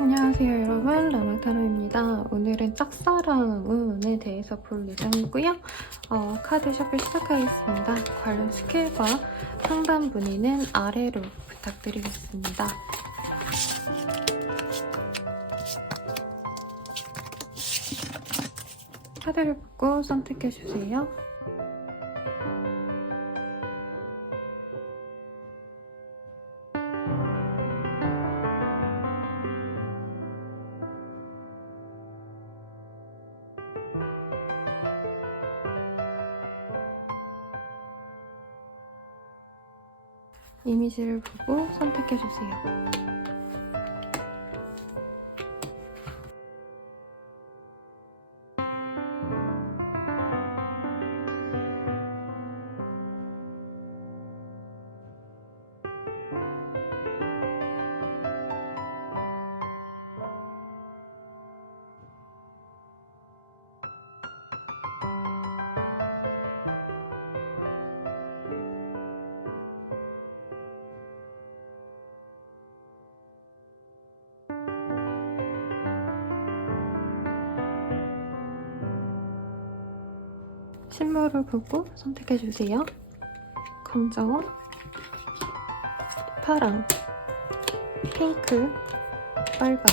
안녕하세요 여러분, 라마타로입니다. 오늘은 짝사랑운에 대해서 볼 예정이고요. 카드 셔플 시작하겠습니다. 관련 스킬과 상담 문의는 아래로 부탁드리겠습니다. 카드를 보고 선택해주세요. 이미지를 보고 선택해주세요. 실물을 보고 선택해주세요. 검정, 파랑, 핑크, 빨강.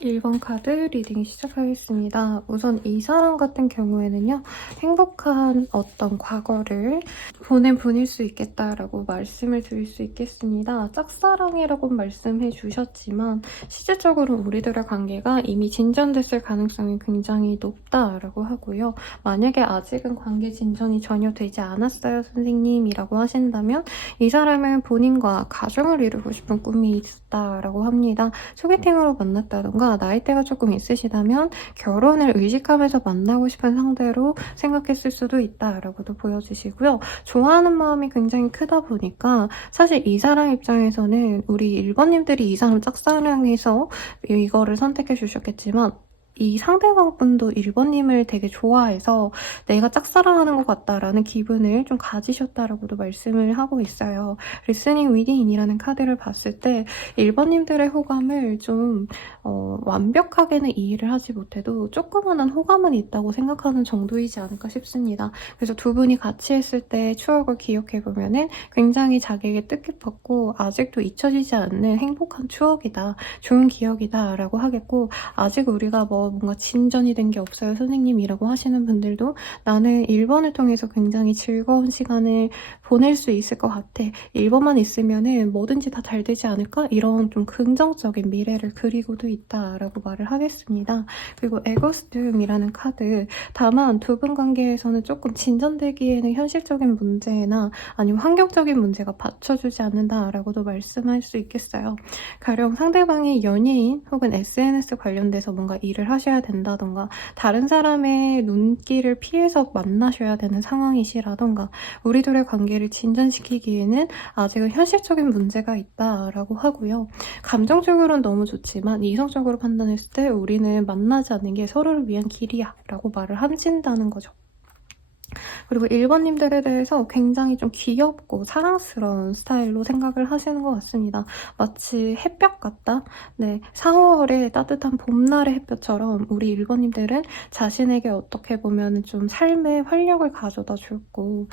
(1번) 카드 리딩 시작하겠습니다. 우선 이 사람 같은 경우에는요, 행복한 어떤 과거를 보낸 분일 수 있겠다라고 말씀을 드릴 수 있겠습니다. 짝사랑이라고 말씀해 주셨지만 실질적으로 우리들의 관계가 이미 진전됐을 가능성이 굉장히 높다라고 하고요. 만약에 아직은 관계 진전이 전혀 되지 않았어요 선생님이라고 하신다면 이 사람은 본인과 가정을 이루고 싶은 꿈이 있다라고 합니다. 소개팅으로 만났다던가 나이대가 조금 있으시다면 결혼을 의식하면서 만나고 싶은 상대로 생각했을 수도 있다라고도 보여주시고요. 좋아하는 마음이 굉장히 크다 보니까 사실 이 사람 입장에서는 우리 1번님들이 이 사람 짝사랑해서 이거를 선택해 주셨겠지만 이 상대방 분도 1번님을 되게 좋아해서 내가 짝사랑하는 것 같다라는 기분을 좀 가지셨다라고도 말씀을 하고 있어요. 리스닝 위딘이라는 카드를 봤을 때 1번님들의 호감을 좀 완벽하게는 이해를 하지 못해도 조그마한 호감은 있다고 생각하는 정도이지 않을까 싶습니다. 그래서 두 분이 같이 했을 때 추억을 기억해보면은 굉장히 자기에게 뜻깊었고 아직도 잊혀지지 않는 행복한 추억이다, 좋은 기억이다 라고 하겠고, 아직 우리가 뭔가 진전이 된 게 없어요 선생님이라고 하시는 분들도 나는 1번을 통해서 굉장히 즐거운 시간을 보낼 수 있을 것 같아, 1번만 있으면은 뭐든지 다 잘 되지 않을까, 이런 좀 긍정적인 미래를 그리고도 있다라고 말을 하겠습니다. 그리고 에고스툼이라는 카드, 다만 두 분 관계에서는 조금 진전되기에는 현실적인 문제나 아니면 환경적인 문제가 받쳐주지 않는다라고도 말씀할 수 있겠어요. 가령 상대방이 연예인 혹은 SNS 관련돼서 뭔가 일을 하셔야 된다던가 다른 사람의 눈길을 피해서 만나셔야 되는 상황이시라던가 우리들의 관계를 진전시키기에는 아직은 현실적인 문제가 있다라고 하고요. 감정적으로는 너무 좋지만 이성적으로 판단했을 때 우리는 만나지 않는 게 서로를 위한 길이야 라고 말을 하신다는 거죠. 그리고 1번님들에 대해서 굉장히 좀 귀엽고 사랑스러운 스타일로 생각을 하시는 것 같습니다. 마치 햇볕 같다? 네, 4월의 따뜻한 봄날의 햇볕처럼 우리 1번님들은 자신에게 어떻게 보면 좀 삶의 활력을 가져다 주고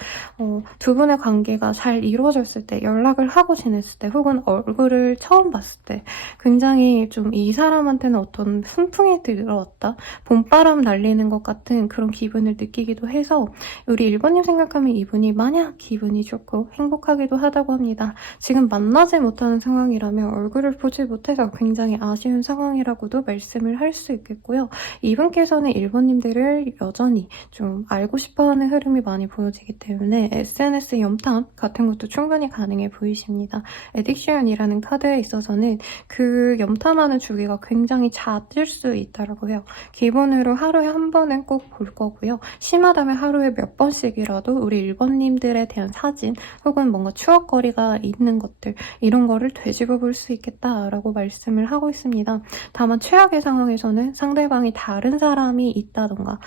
두 분의 관계가 잘 이루어졌을 때, 연락을 하고 지냈을 때, 혹은 얼굴을 처음 봤을 때 굉장히 좀 이 사람한테는 어떤 훈풍이 들어왔다? 봄바람 날리는 것 같은 그런 기분을 느끼기도 해서 우리 1번님 생각하면 이분이 마냥 기분이 좋고 행복하기도 하다고 합니다. 지금 만나지 못하는 상황이라면 얼굴을 보지 못해서 굉장히 아쉬운 상황이라고도 말씀을 할 수 있겠고요. 이분께서는 1번님들을 여전히 좀 알고 싶어하는 흐름이 많이 보여지기 때문에 SNS 염탐 같은 것도 충분히 가능해 보이십니다. 에딕션이라는 카드에 있어서는 그 염탐하는 주기가 굉장히 잦을 수 있다고 해요. 기본으로 하루에 한 번은 꼭 볼 거고요. 심하다면 하루에 몇 번씩이라도 우리 1번님들에 대한 사진 혹은 뭔가 추억거리가 있는 것들, 이런 거를 되짚어 볼 수 있겠다라고 말씀을 하고 있습니다. 다만 최악의 상황에서는 상대방이 다른 사람이 있다던가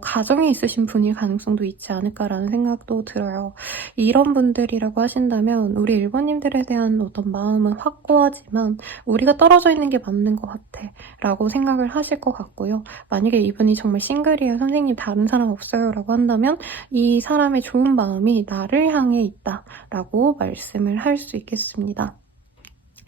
가정이 있으신 분일 가능성도 있지 않을까라는 생각도 들어요. 이런 분들이라고 하신다면 우리 1번님들에 대한 어떤 마음은 확고하지만 우리가 떨어져 있는 게 맞는 것 같아 라고 생각을 하실 것 같고요. 만약에 이분이 정말 싱글이에요, 선생님 다른 사람 없어요 라고 한다면 이 사람의 좋은 마음이 나를 향해 있다 라고 말씀을 할 수 있겠습니다.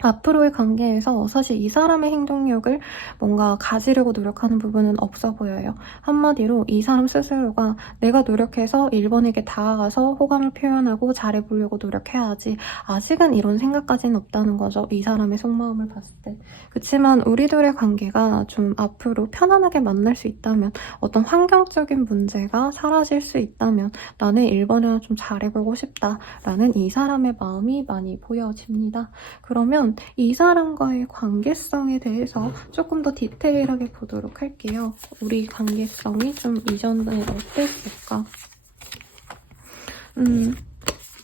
앞으로의 관계에서 사실 이 사람의 행동력을 뭔가 가지려고 노력하는 부분은 없어 보여요. 한마디로 이 사람 스스로가 내가 노력해서 1번에게 다가가서 호감을 표현하고 잘해보려고 노력해야지, 아직은 이런 생각까지는 없다는 거죠. 이 사람의 속마음을 봤을 때. 그치만 우리들의 관계가 좀 앞으로 편안하게 만날 수 있다면, 어떤 환경적인 문제가 사라질 수 있다면 나는 1번을 좀 잘해보고 싶다라는 이 사람의 마음이 많이 보여집니다. 그러면 이 사람과의 관계성에 대해서 조금 더 디테일하게 보도록 할게요. 우리 관계성이 좀 이전에 어땠을까?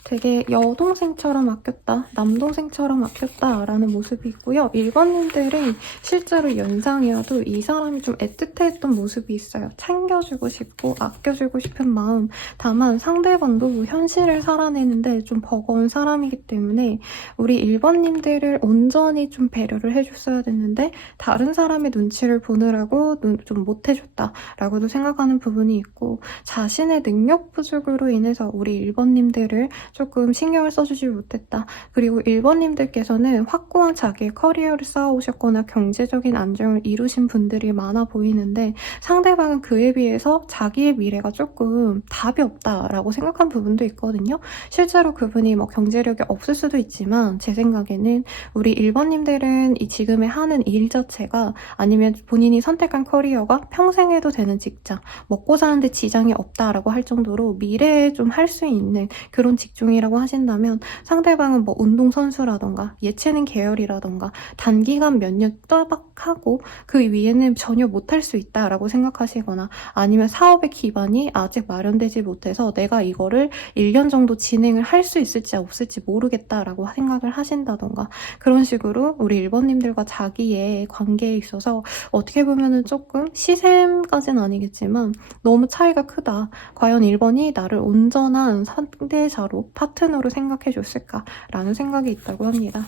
되게 여동생처럼 아꼈다, 남동생처럼 아꼈다라는 모습이 있고요. 1번님들이 실제로 연상이어도 이 사람이 좀 애틋했던 모습이 있어요. 챙겨주고 싶고 아껴주고 싶은 마음. 다만 상대방도 현실을 살아내는데 좀 버거운 사람이기 때문에 우리 1번님들을 온전히 좀 배려를 해줬어야 됐는데 다른 사람의 눈치를 보느라고 좀 못해줬다라고도 생각하는 부분이 있고, 자신의 능력 부족으로 인해서 우리 1번님들을 조금 신경을 써주지 못했다. 그리고 1번님들께서는 확고한 자기의 커리어를 쌓아오셨거나 경제적인 안정을 이루신 분들이 많아 보이는데 상대방은 그에 비해서 자기의 미래가 조금 답이 없다라고 생각한 부분도 있거든요. 실제로 그분이 경제력이 없을 수도 있지만 제 생각에는 우리 1번님들은 이 지금의 하는 일 자체가, 아니면 본인이 선택한 커리어가 평생 해도 되는 직장, 먹고 사는데 지장이 없다라고 할 정도로 미래에 좀 할 수 있는 그런 직종이라고 하신다면, 상대방은 운동선수라던가 예체능 계열이라던가 단기간 몇 년 떠박하고 그 위에는 전혀 못할 수 있다라고 생각하시거나, 아니면 사업의 기반이 아직 마련되지 못해서 내가 이거를 1년 정도 진행을 할 수 있을지 없을지 모르겠다라고 생각을 하신다던가, 그런 식으로 우리 1번님들과 자기의 관계에 있어서 어떻게 보면은 조금 시샘까지는 아니겠지만 너무 차이가 크다. 과연 1번이 나를 온전한 상대자로, 파트너로 생각해 줬을까라는 생각이 있다고 합니다.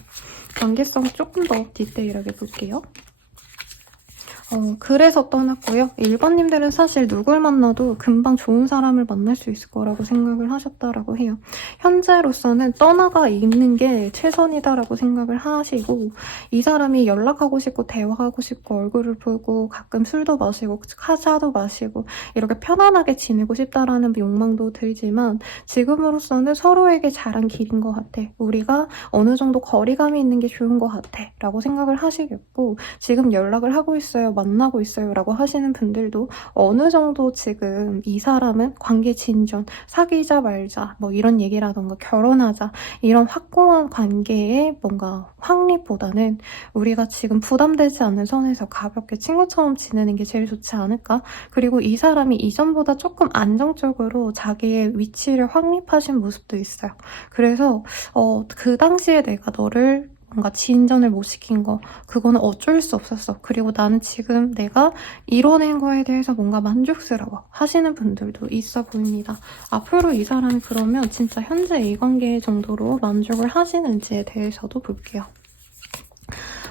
관계성 조금 더 디테일하게 볼게요. 그래서 떠났고요. 1번님들은 사실 누굴 만나도 금방 좋은 사람을 만날 수 있을 거라고 생각을 하셨다라고 해요. 현재로서는 떠나가 있는 게 최선이다라고 생각을 하시고, 이 사람이 연락하고 싶고 대화하고 싶고 얼굴을 보고 가끔 술도 마시고 카자도 마시고 이렇게 편안하게 지내고 싶다라는 욕망도 들지만 지금으로서는 서로에게 잘한 길인 것 같아. 우리가 어느 정도 거리감이 있는 게 좋은 것 같아 라고 생각을 하시겠고, 지금 연락을 하고 있어요, 만나고 있어요 라고 하시는 분들도 어느 정도 지금 이 사람은 관계 진전, 사귀자 말자 이런 얘기라던가 결혼하자, 이런 확고한 관계의 뭔가 확립보다는 우리가 지금 부담되지 않는 선에서 가볍게 친구처럼 지내는 게 제일 좋지 않을까? 그리고 이 사람이 이전보다 조금 안정적으로 자기의 위치를 확립하신 모습도 있어요. 그래서 그 당시에 내가 너를 뭔가 진전을 못 시킨 거, 그거는 어쩔 수 없었어. 그리고 나는 지금 내가 이뤄낸 거에 대해서 뭔가 만족스러워 하시는 분들도 있어 보입니다. 앞으로 이 사람이 그러면 진짜 현재 이 관계 정도로 만족을 하시는지에 대해서도 볼게요.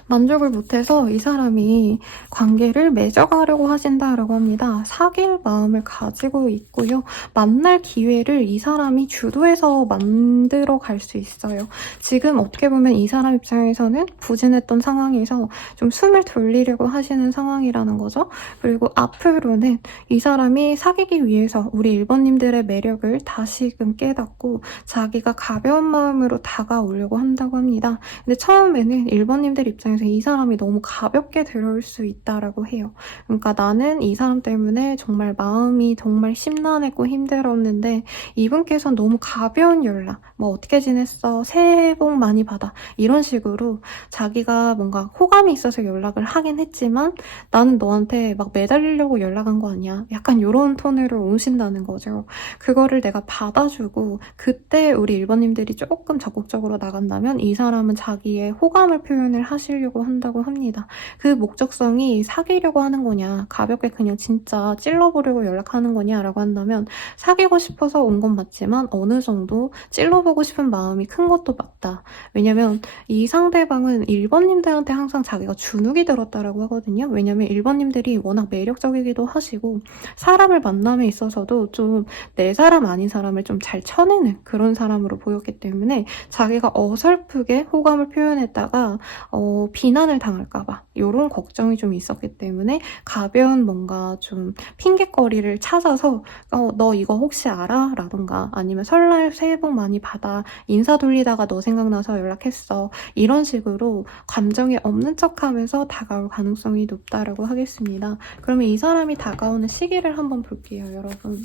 만족을 못해서 이 사람이 관계를 맺어가려고 하신다라고 합니다. 사귈 마음을 가지고 있고요. 만날 기회를 이 사람이 주도해서 만들어 갈 수 있어요. 지금 어떻게 보면 이 사람 입장에서는 부진했던 상황에서 좀 숨을 돌리려고 하시는 상황이라는 거죠. 그리고 앞으로는 이 사람이 사귀기 위해서 우리 1번님들의 매력을 다시금 깨닫고 자기가 가벼운 마음으로 다가오려고 한다고 합니다. 근데 처음에는 1번님들 입장에서 이 사람이 너무 가볍게 들어올 수 있다라고 해요. 그러니까 나는 이 사람 때문에 정말 마음이 정말 심란했고 힘들었는데 이분께서는 너무 가벼운 연락, 뭐 어떻게 지냈어? 새해 복 많이 받아. 이런 식으로 자기가 뭔가 호감이 있어서 연락을 하긴 했지만 나는 너한테 막 매달리려고 연락한 거 아니야. 약간 이런 톤으로 오신다는 거죠. 그거를 내가 받아주고 그때 우리 1번님들이 조금 적극적으로 나간다면 이 사람은 자기의 호감을 표현을 하시려고 한다고 합니다. 그 목적성이 사귀려고 하는 거냐, 가볍게 그냥 진짜 찔러보려고 연락하는 거냐라고 한다면 사귀고 싶어서 온 건 맞지만 어느 정도 찔러보고 싶은 마음이 큰 것도 맞다. 왜냐면 이 상대방은 1번님들한테 항상 자기가 주눅이 들었다라고 하거든요. 왜냐면 1번님들이 워낙 매력적이기도 하시고 사람을 만남에 있어서도 좀 내 사람 아닌 사람을 좀 잘 쳐내는 그런 사람으로 보였기 때문에 자기가 어설프게 호감을 표현했다가 비난을 당할까봐 이런 걱정이 좀 있었기 때문에 가벼운 뭔가 좀 핑곗거리를 찾아서 너 이거 혹시 알아? 라던가 아니면 설날 새해 복 많이 받아 인사 돌리다가 너 생각나서 연락했어 이런 식으로 감정이 없는 척하면서 다가올 가능성이 높다라고 하겠습니다. 그러면 이 사람이 다가오는 시기를 한번 볼게요, 여러분.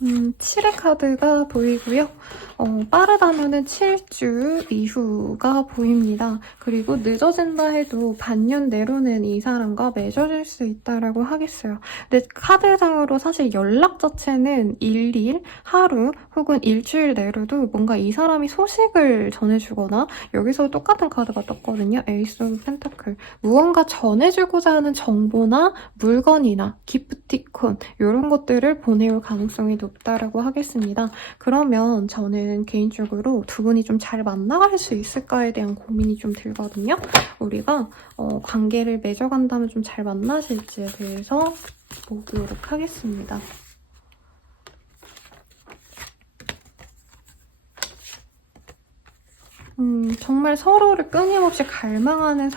7의 카드가 보이고요. 빠르다면은 7주 이후가 보입니다. 그리고 늦어진다 해도 반년 내로는 이 사람과 맺어질 수 있다라고 하겠어요. 근데 카드상으로 사실 연락 자체는 일일, 하루 혹은 일주일 내로도 뭔가 이 사람이 소식을 전해주거나 여기서 똑같은 카드가 떴거든요. 에이스 오브 펜타클. 무언가 전해주고자 하는 정보나 물건이나 기프티콘 이런 것들을 보내올 가능성이 높다라고 하겠습니다. 그러면 저는 개인적으로 두 분이 좀 잘 만나갈 수 있을까에 대한 고민이 좀 들거든요. 우리가 관계를 맺어간다면 좀 잘 만나실지에 대해서 보도록 하겠습니다. 정말 서로를 끊임없이 갈망하는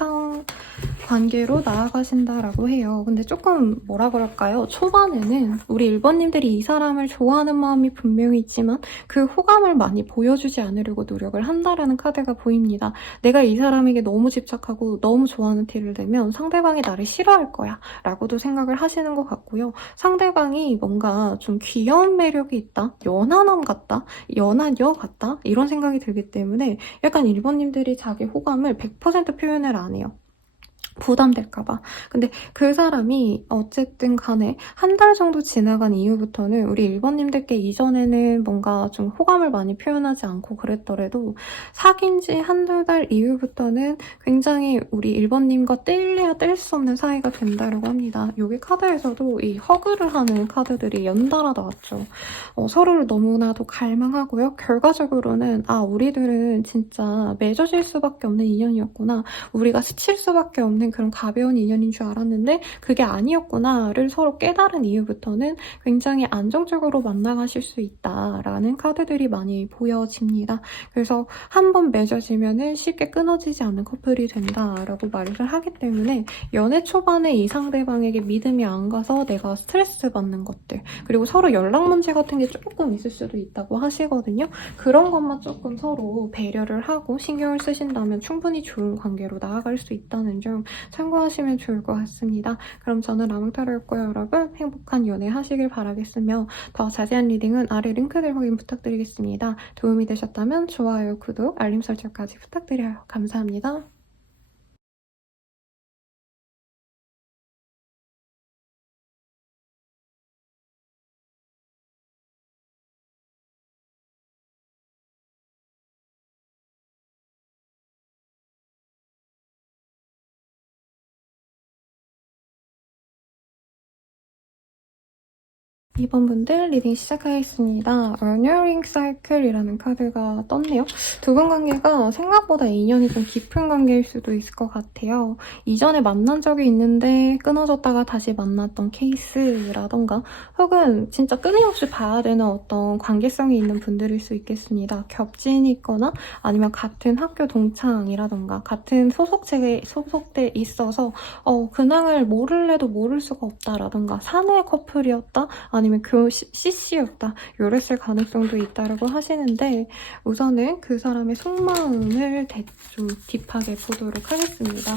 관계로 나아가신다라고 해요. 근데 조금 뭐라 그럴까요? 초반에는 우리 1번님들이 이 사람을 좋아하는 마음이 분명히 있지만 그 호감을 많이 보여주지 않으려고 노력을 한다라는 카드가 보입니다. 내가 이 사람에게 너무 집착하고 너무 좋아하는 티를 내면 상대방이 나를 싫어할 거야 라고도 생각을 하시는 것 같고요. 상대방이 뭔가 좀 귀여운 매력이 있다, 연하남 같다, 연한 여 같다 이런 생각이 들기 때문에 약간 1번님들이 자기 호감을 100% 표현을 안 해요. 부담될까봐. 근데 그 사람이 어쨌든 간에 한 달 정도 지나간 이후부터는 우리 1번님들께 이전에는 뭔가 좀 호감을 많이 표현하지 않고 그랬더라도 사귄 지 한두 달 이후부터는 굉장히 우리 1번님과 뗄래야 뗄 수 없는 사이가 된다고 합니다. 여기 카드에서도 이 허그를 하는 카드들이 연달아 나왔죠. 서로를 너무나도 갈망하고요. 결과적으로는 우리들은 진짜 맺어질 수밖에 없는 인연이었구나. 우리가 스칠 수밖에 없는 그런 가벼운 인연인 줄 알았는데 그게 아니었구나를 서로 깨달은 이후부터는 굉장히 안정적으로 만나가실 수 있다라는 카드들이 많이 보여집니다. 그래서 한번 맺어지면은 쉽게 끊어지지 않는 커플이 된다라고 말을 하기 때문에 연애 초반에 이 상대방에게 믿음이 안 가서 내가 스트레스 받는 것들 그리고 서로 연락 문제 같은 게 조금 있을 수도 있다고 하시거든요. 그런 것만 조금 서로 배려를 하고 신경을 쓰신다면 충분히 좋은 관계로 나아갈 수 있다는 점 참고하시면 좋을 것 같습니다. 그럼 저는 라몽타로였고요. 여러분 행복한 연애 하시길 바라겠으며 더 자세한 리딩은 아래 링크들 확인 부탁드리겠습니다. 도움이 되셨다면 좋아요, 구독, 알림 설정까지 부탁드려요. 감사합니다. 2번 분들 리딩 시작하겠습니다. Earning Cycle이라는 카드가 떴네요. 두 분 관계가 생각보다 인연이 좀 깊은 관계일 수도 있을 것 같아요. 이전에 만난 적이 있는데 끊어졌다가 다시 만났던 케이스라던가 혹은 진짜 끊임없이 봐야 되는 어떤 관계성이 있는 분들일 수 있겠습니다. 겹친이 있거나 아니면 같은 학교 동창이라던가 같은 소속체에 소속돼 있어서 근황을 모를래도 모를 수가 없다라던가 사내 커플이었다 아니면 CC였다 이랬을 가능성도 있다고 하시는데 우선은 그 사람의 속마음을 좀 딥하게 보도록 하겠습니다.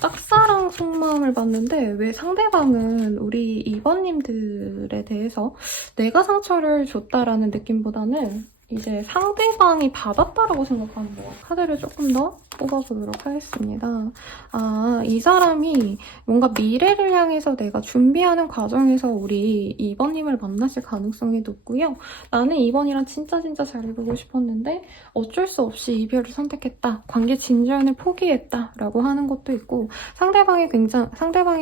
짝사랑 속마음을 봤는데 왜 상대방은 우리 2번님들에 대해서 내가 상처를 줬다라는 느낌보다는 이제 상대방이 받았다라고 생각하는 거예요. 카드를 조금 더 뽑아보도록 하겠습니다. 이 사람이 뭔가 미래를 향해서 내가 준비하는 과정에서 우리 2번님을 만났을 가능성이 높고요. 나는 2번이랑 진짜 잘 해보고 싶었는데 어쩔 수 없이 이별을 선택했다. 관계 진전을 포기했다. 라고 하는 것도 있고 상대방이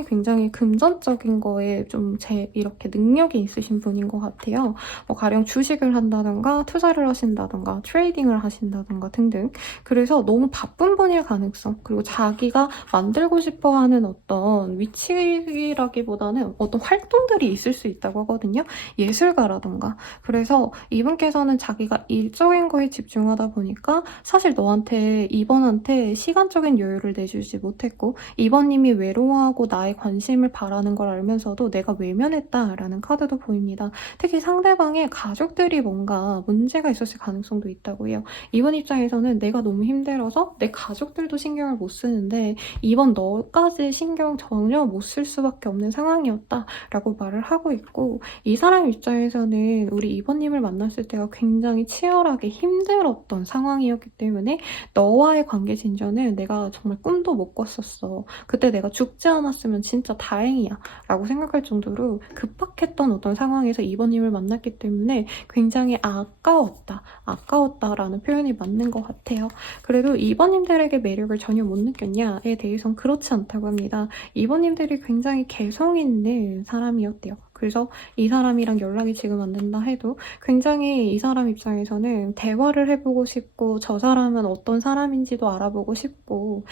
굉장히 금전적인 거에 좀 이렇게 능력이 있으신 분인 것 같아요. 가령 주식을 한다던가 투자를 하신다던가 트레이딩을 하신다던가 등등. 그래서 너무 바쁜 분일 가능성 그리고 자기가 만들고 싶어하는 어떤 위치라기보다는 어떤 활동들이 있을 수 있다고 하거든요. 예술가라던가. 그래서 이분께서는 자기가 일적인 거에 집중하다 보니까 사실 너한테 2번한테 시간적인 여유를 내주지 못했고 2번님이 외로워하고 나의 관심을 바라는 걸 알면서도 내가 외면했다라는 카드도 보입니다. 특히 상대방의 가족들이 뭔가 문제가 있었을 가능성도 있다고요. 2번 입장에서는 내가 너무 힘들어서 내 가족들도 신경을 못 쓰는데 2번 너까지 신경 전혀 못 쓸 수밖에 없는 상황이었다라고 말을 하고 있고 이 사람 입장에서는 우리 2번님을 만났을 때가 굉장히 치열하게 힘들었던 상황이었기 때문에 너와의 관계 진전은 내가 정말 꿈도 못 꿨었어. 그때 내가 죽지 않았으면 진짜 다행이야 라고 생각할 정도로 급박했던 어떤 상황에서 2번님을 만났기 때문에 굉장히 아까웠다라는 표현이 맞는 것 같아요. 그래도 2번님들에게 매력을 전혀 못 느꼈냐에 대해선 그렇지 않다고 합니다. 2번님들이 굉장히 개성 있는 사람이었대요. 그래서 이 사람이랑 연락이 지금 안 된다 해도 굉장히 이 사람 입장에서는 대화를 해보고 싶고 저 사람은 어떤 사람인지도 알아보고 싶고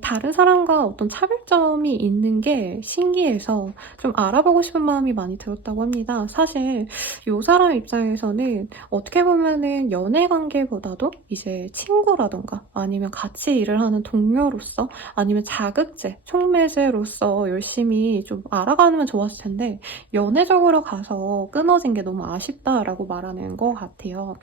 다른 사람과 어떤 차별점이 있는 게 신기해서 좀 알아보고 싶은 마음이 많이 들었다고 합니다. 사실 이 사람 입장에서는 어떻게 보면은 연애 관계보다도 이제 친구라던가 아니면 같이 일을 하는 동료로서 아니면 자극제, 촉매제로서 열심히 좀 알아가면 좋았을 텐데 연애적으로 가서 끊어진 게 너무 아쉽다라고 말하는 것 같아요.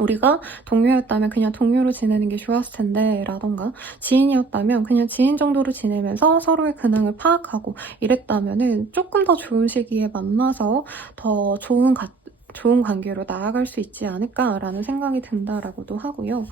우리가 동료였다면 그냥 동료로 지내는 게 좋았을 텐데 라던가 지인이었다면 그냥 지인 정도로 지내면서 서로의 근황을 파악하고 이랬다면은 조금 더 좋은 시기에 만나서 더 좋은 관계로 나아갈 수 있지 않을까라는 생각이 든다라고도 하고요.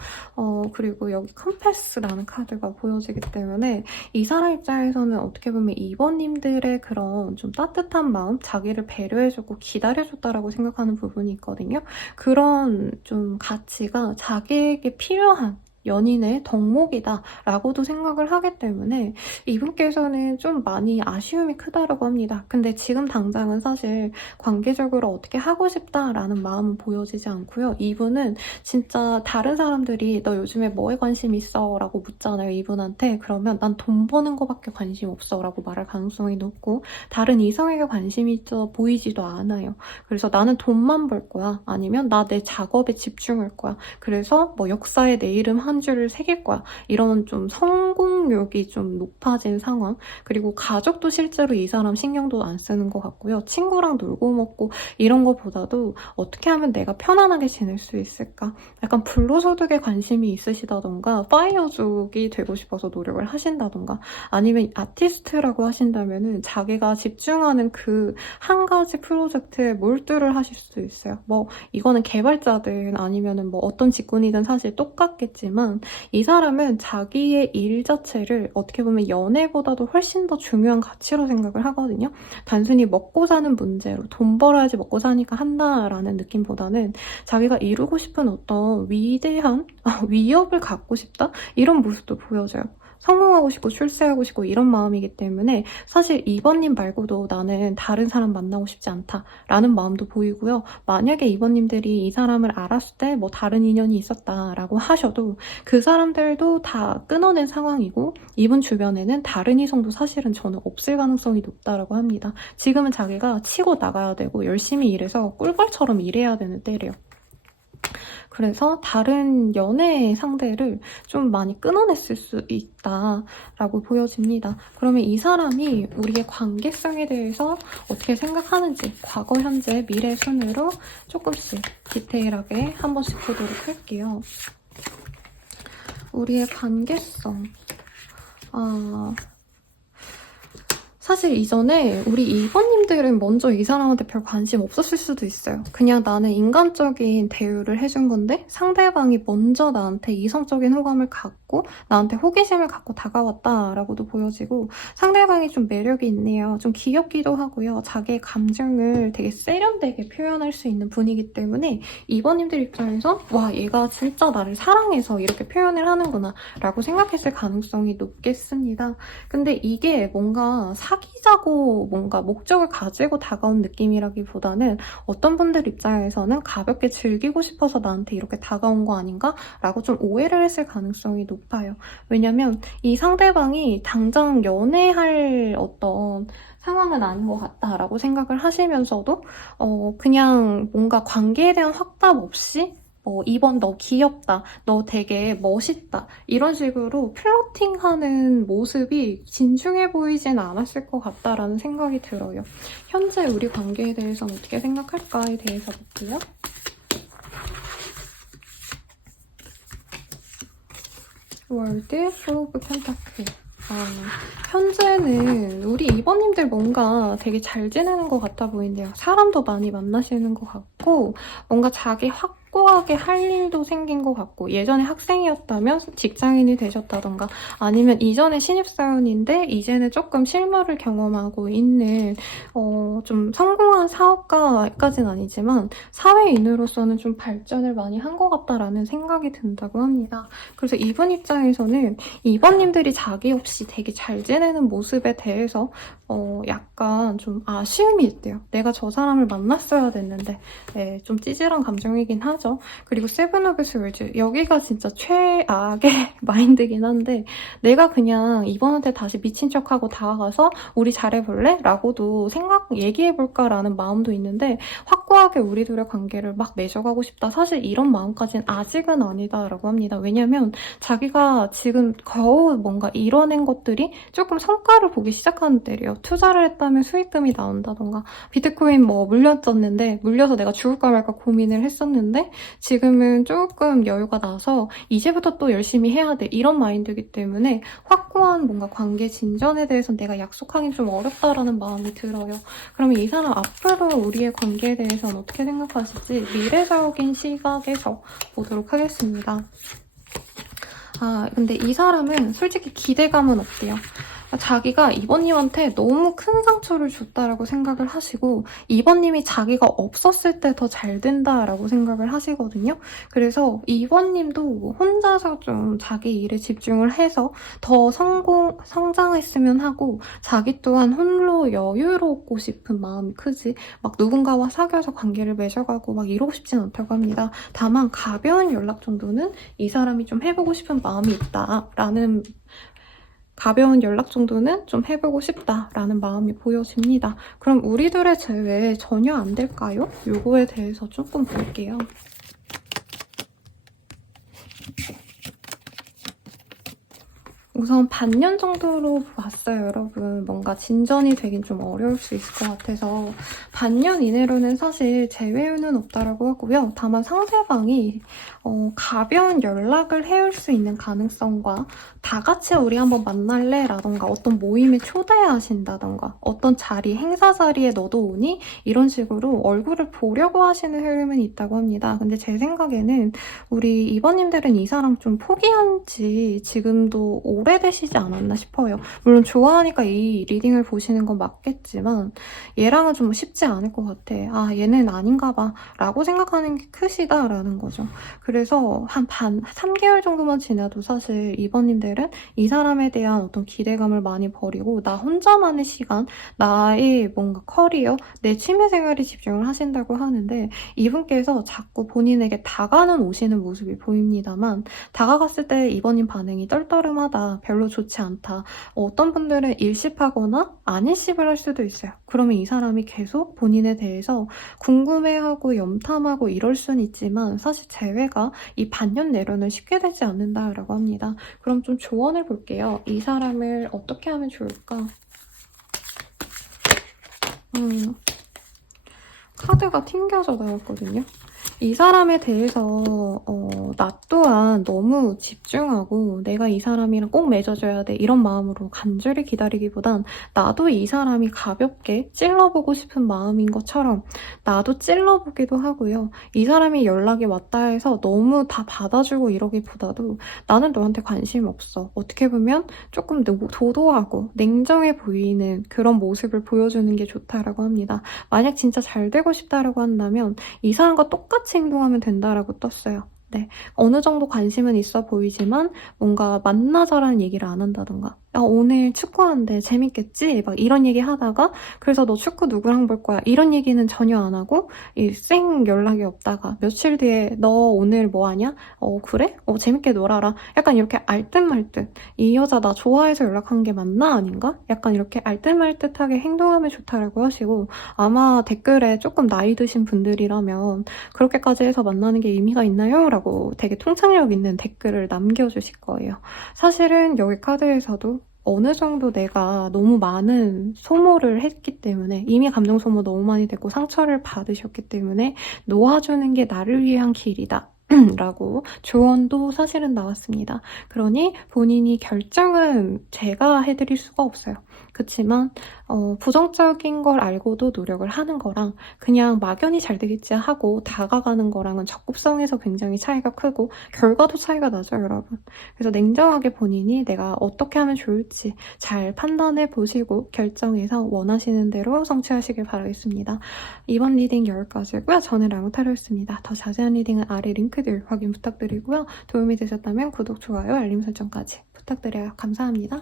그리고 여기 컴패스라는 카드가 보여지기 때문에 이 사람 입장에서는 어떻게 보면 2번님들의 그런 좀 따뜻한 마음, 자기를 배려해주고 기다려줬다라고 생각하는 부분이 있거든요. 그런 좀 가치가 자기에게 필요한 연인의 덕목이다 라고도 생각을 하기 때문에 이분께서는 좀 많이 아쉬움이 크다라고 합니다. 근데 지금 당장은 사실 관계적으로 어떻게 하고 싶다라는 마음은 보여지지 않고요. 이분은 진짜 다른 사람들이 너 요즘에 뭐에 관심 있어? 라고 묻잖아요. 이분한테. 그러면 난 돈 버는 거밖에 관심 없어 라고 말할 가능성이 높고 다른 이성에게 관심이 있어 보이지도 않아요. 그래서 나는 돈만 벌 거야. 아니면 나 내 작업에 집중할 거야. 그래서 뭐 역사에 내 이름 한 줄을 새길 거야. 이런 좀 성공욕이 좀 높아진 상황. 그리고 가족도 실제로 이 사람 신경도 안 쓰는 것 같고요. 친구랑 놀고 먹고 이런 거보다도 어떻게 하면 내가 편안하게 지낼 수 있을까? 약간 불로소득에 관심이 있으시다던가 파이어족이 되고 싶어서 노력을 하신다던가 아니면 아티스트라고 하신다면은 자기가 집중하는 그 한 가지 프로젝트에 몰두를 하실 수도 있어요. 뭐 이거는 개발자든 아니면은 뭐 어떤 직군이든 사실 똑같겠지만 있습니다만 이 사람은 자기의 일 자체를 어떻게 보면 연애보다도 훨씬 더 중요한 가치로 생각을 하거든요. 단순히 먹고 사는 문제로 돈 벌어야지 먹고 사니까 한다라는 느낌보다는 자기가 이루고 싶은 어떤 위대한 위협을 갖고 싶다? 이런 모습도 보여져요. 성공하고 싶고 출세하고 싶고 이런 마음이기 때문에 사실 2번님 말고도 나는 다른 사람 만나고 싶지 않다라는 마음도 보이고요. 만약에 2번님들이 이 사람을 알았을 때 뭐 다른 인연이 있었다라고 하셔도 그 사람들도 다 끊어낸 상황이고 이분 주변에는 다른 이성도 사실은 저는 없을 가능성이 높다라고 합니다. 지금은 자기가 치고 나가야 되고 열심히 일해서 꿀벌처럼 일해야 되는 때래요. 그래서 다른 연애 상대를 좀 많이 끊어냈을 수 있다라고 보여집니다. 그러면 이 사람이 우리의 관계성에 대해서 어떻게 생각하는지 과거, 현재, 미래 순으로 조금씩 디테일하게 한 번씩 보도록 할게요. 우리의 관계성. 사실 이전에 우리 2번님들은 먼저 이 사람한테 별 관심 없었을 수도 있어요. 그냥 나는 인간적인 대우를 해준 건데 상대방이 먼저 나한테 이성적인 호감을 갖고 나한테 호기심을 갖고 다가왔다라고도 보여지고 상대방이 좀 매력이 있네요. 좀 귀엽기도 하고요. 자기의 감정을 되게 세련되게 표현할 수 있는 분이기 때문에 2번님들 입장에서 와, 얘가 진짜 나를 사랑해서 이렇게 표현을 하는구나 라고 생각했을 가능성이 높겠습니다. 근데 이게 뭔가 사귀자고 뭔가 목적을 가지고 다가온 느낌이라기보다는 어떤 분들 입장에서는 가볍게 즐기고 싶어서 나한테 이렇게 다가온 거 아닌가? 라고 좀 오해를 했을 가능성이 높아요. 왜냐면 이 상대방이 당장 연애할 어떤 상황은 아닌 것 같다라고 생각을 하시면서도 그냥 뭔가 관계에 대한 확답 없이 2번 너 귀엽다, 너 되게 멋있다 이런 식으로 플러팅하는 모습이 진중해 보이진 않았을 것 같다라는 생각이 들어요. 현재 우리 관계에 대해서는 어떻게 생각할까에 대해서 볼게요. 월드, 포 오브 펜타클. 현재는 우리 2번님들 뭔가 되게 잘 지내는 것 같아 보이는데요. 사람도 많이 만나시는 것 같고 뭔가 자기 확고하게 할 일도 생긴 것 같고 예전에 학생이었다면 직장인이 되셨다던가 아니면 이전에 신입사원인데 이제는 조금 실무를 경험하고 있는 좀 성공한 사업가까지는 아니지만 사회인으로서는 좀 발전을 많이 한 것 같다라는 생각이 든다고 합니다. 그래서 이분 입장에서는 2번님들이 자기 없이 되게 잘 지내는 모습에 대해서 약간 좀 아쉬움이 있대요. 내가 저 사람을 만났어야 됐는데 네, 좀 찌질한 감정이긴 하죠. 그리고 세븐 오브 스월즈 여기가 진짜 최악의 마인드긴 한데 내가 그냥 이번한테 다시 미친 척하고 다가가서 우리 잘해볼래? 라고도 얘기해볼까라는 마음도 있는데 확고하게 우리 둘의 관계를 막 맺어가고 싶다. 사실 이런 마음까지는 아직은 아니다라고 합니다. 왜냐면 자기가 지금 겨우 뭔가 이뤄낸 것들이 조금 성과를 보기 시작하는 때래요. 투자를 했다면 수익금이 나온다던가 비트코인 뭐 물렸었는데 물려서 내가 죽을까 말까 고민을 했었는데 지금은 조금 여유가 나서 이제부터 또 열심히 해야 돼 이런 마인드이기 때문에 확고한 뭔가 관계 진전에 대해서 내가 약속하기 좀 어렵다라는 마음이 들어요. 그러면 이 사람 앞으로 우리의 관계에 대해서는 어떻게 생각하실지 미래적인 시각에서 보도록 하겠습니다. 근데 이 사람은 솔직히 기대감은 없대요. 자기가 2번님한테 너무 큰 상처를 줬다라고 생각을 하시고 2번님이 자기가 없었을 때 더 잘 된다라고 생각을 하시거든요. 그래서 2번님도 혼자서 좀 자기 일에 집중을 해서 더 성장했으면 하고 자기 또한 홀로 여유롭고 싶은 마음이 크지 막 누군가와 사귀어서 관계를 맺어가고 막 이러고 싶진 않다고 합니다. 다만 가벼운 연락 정도는 이 사람이 좀 해보고 싶은 마음이 있다라는 가벼운 연락 정도는 좀 해보고 싶다라는 마음이 보여집니다. 그럼 우리들의 제외 전혀 안 될까요? 요거에 대해서 조금 볼게요. 우선 반년 정도로 봤어요, 여러분. 뭔가 진전이 되긴 좀 어려울 수 있을 것 같아서 반년 이내로는 사실 재회는 없다라고 하고요. 다만 상대방이 가벼운 연락을 해올 수 있는 가능성과 다 같이 우리 한번 만날래? 라던가 어떤 모임에 초대하신다던가 어떤 자리, 행사 자리에 너도 오니? 이런 식으로 얼굴을 보려고 하시는 흐름은 있다고 합니다. 근데 제 생각에는 우리 이번님들은 이 사람 좀 포기한 지 지금도 오래되시지 않았나 싶어요. 물론 좋아하니까 이 리딩을 보시는 건 맞겠지만 얘랑은 좀 쉽지 않을 것 같아. 아, 얘는 아닌가 봐 라고 생각하는 게 크시다라는 거죠. 그래서 한 3개월 정도만 지나도 사실 이번님들은 이 사람에 대한 어떤 기대감을 많이 버리고 나 혼자만의 시간, 나의 뭔가 커리어, 내 취미생활에 집중을 하신다고 하는데 이분께서 자꾸 본인에게 오시는 모습이 보입니다만 다가갔을 때 이번님 반응이 떨떠름하다, 별로 좋지 않다. 어떤 분들은 일십하거나 안일십을 할 수도 있어요. 그러면 이 사람이 계속 본인에 대해서 궁금해하고 염탐하고 이럴 수는 있지만 사실 재회가 이 반년 내로는 쉽게 되지 않는다라고 합니다. 그럼 좀 조언을 볼게요. 이 사람을 어떻게 하면 좋을까? 카드가 튕겨져 나왔거든요. 이 사람에 대해서 나 또한 너무 집중하고 내가 이 사람이랑 꼭 맺어줘야 돼 이런 마음으로 간절히 기다리기보단 나도 이 사람이 가볍게 찔러보고 싶은 마음인 것처럼 나도 찔러보기도 하고요. 이 사람이 연락이 왔다 해서 너무 다 받아주고 이러기보다도 나는 너한테 관심 없어. 어떻게 보면 조금 도도하고 냉정해 보이는 그런 모습을 보여주는 게 좋다라고 합니다. 만약 진짜 잘 되고 싶다라고 한다면 이 사람과 똑같이 행동하면 된다라고 떴어요. 네, 어느 정도 관심은 있어 보이지만 뭔가 만나자라는 얘기를 안 한다던가 오늘 축구하는데 재밌겠지? 막 이런 얘기 하다가 그래서 너 축구 누구랑 볼 거야? 이런 얘기는 전혀 안 하고 쌩 연락이 없다가 며칠 뒤에 너 오늘 뭐 하냐? 그래? 재밌게 놀아라. 약간 이렇게 알듯말듯 이 여자 나 좋아해서 연락한 게 맞나 아닌가? 약간 이렇게 알듯말듯하게 행동하면 좋다라고 하시고 아마 댓글에 조금 나이 드신 분들이라면 그렇게까지 해서 만나는 게 의미가 있나요? 라고 되게 통찰력 있는 댓글을 남겨주실 거예요. 사실은 여기 카드에서도 어느 정도 내가 너무 많은 소모를 했기 때문에 이미 감정 소모 너무 많이 됐고 상처를 받으셨기 때문에 놓아주는 게 나를 위한 길이다. 라고 조언도 사실은 나왔습니다. 그러니 본인이 결정은 제가 해드릴 수가 없어요. 그치만 부정적인 걸 알고도 노력을 하는 거랑 그냥 막연히 잘 되겠지 하고 다가가는 거랑은 적극성에서 굉장히 차이가 크고 결과도 차이가 나죠, 여러분. 그래서 냉정하게 본인이 내가 어떻게 하면 좋을지 잘 판단해 보시고 결정해서 원하시는 대로 성취하시길 바라겠습니다. 이번 리딩 여기까지고요. 저는 라무타로였습니다. 더 자세한 리딩은 아래 링크들 확인 부탁드리고요. 도움이 되셨다면 구독, 좋아요, 알림 설정까지 부탁드려요. 감사합니다.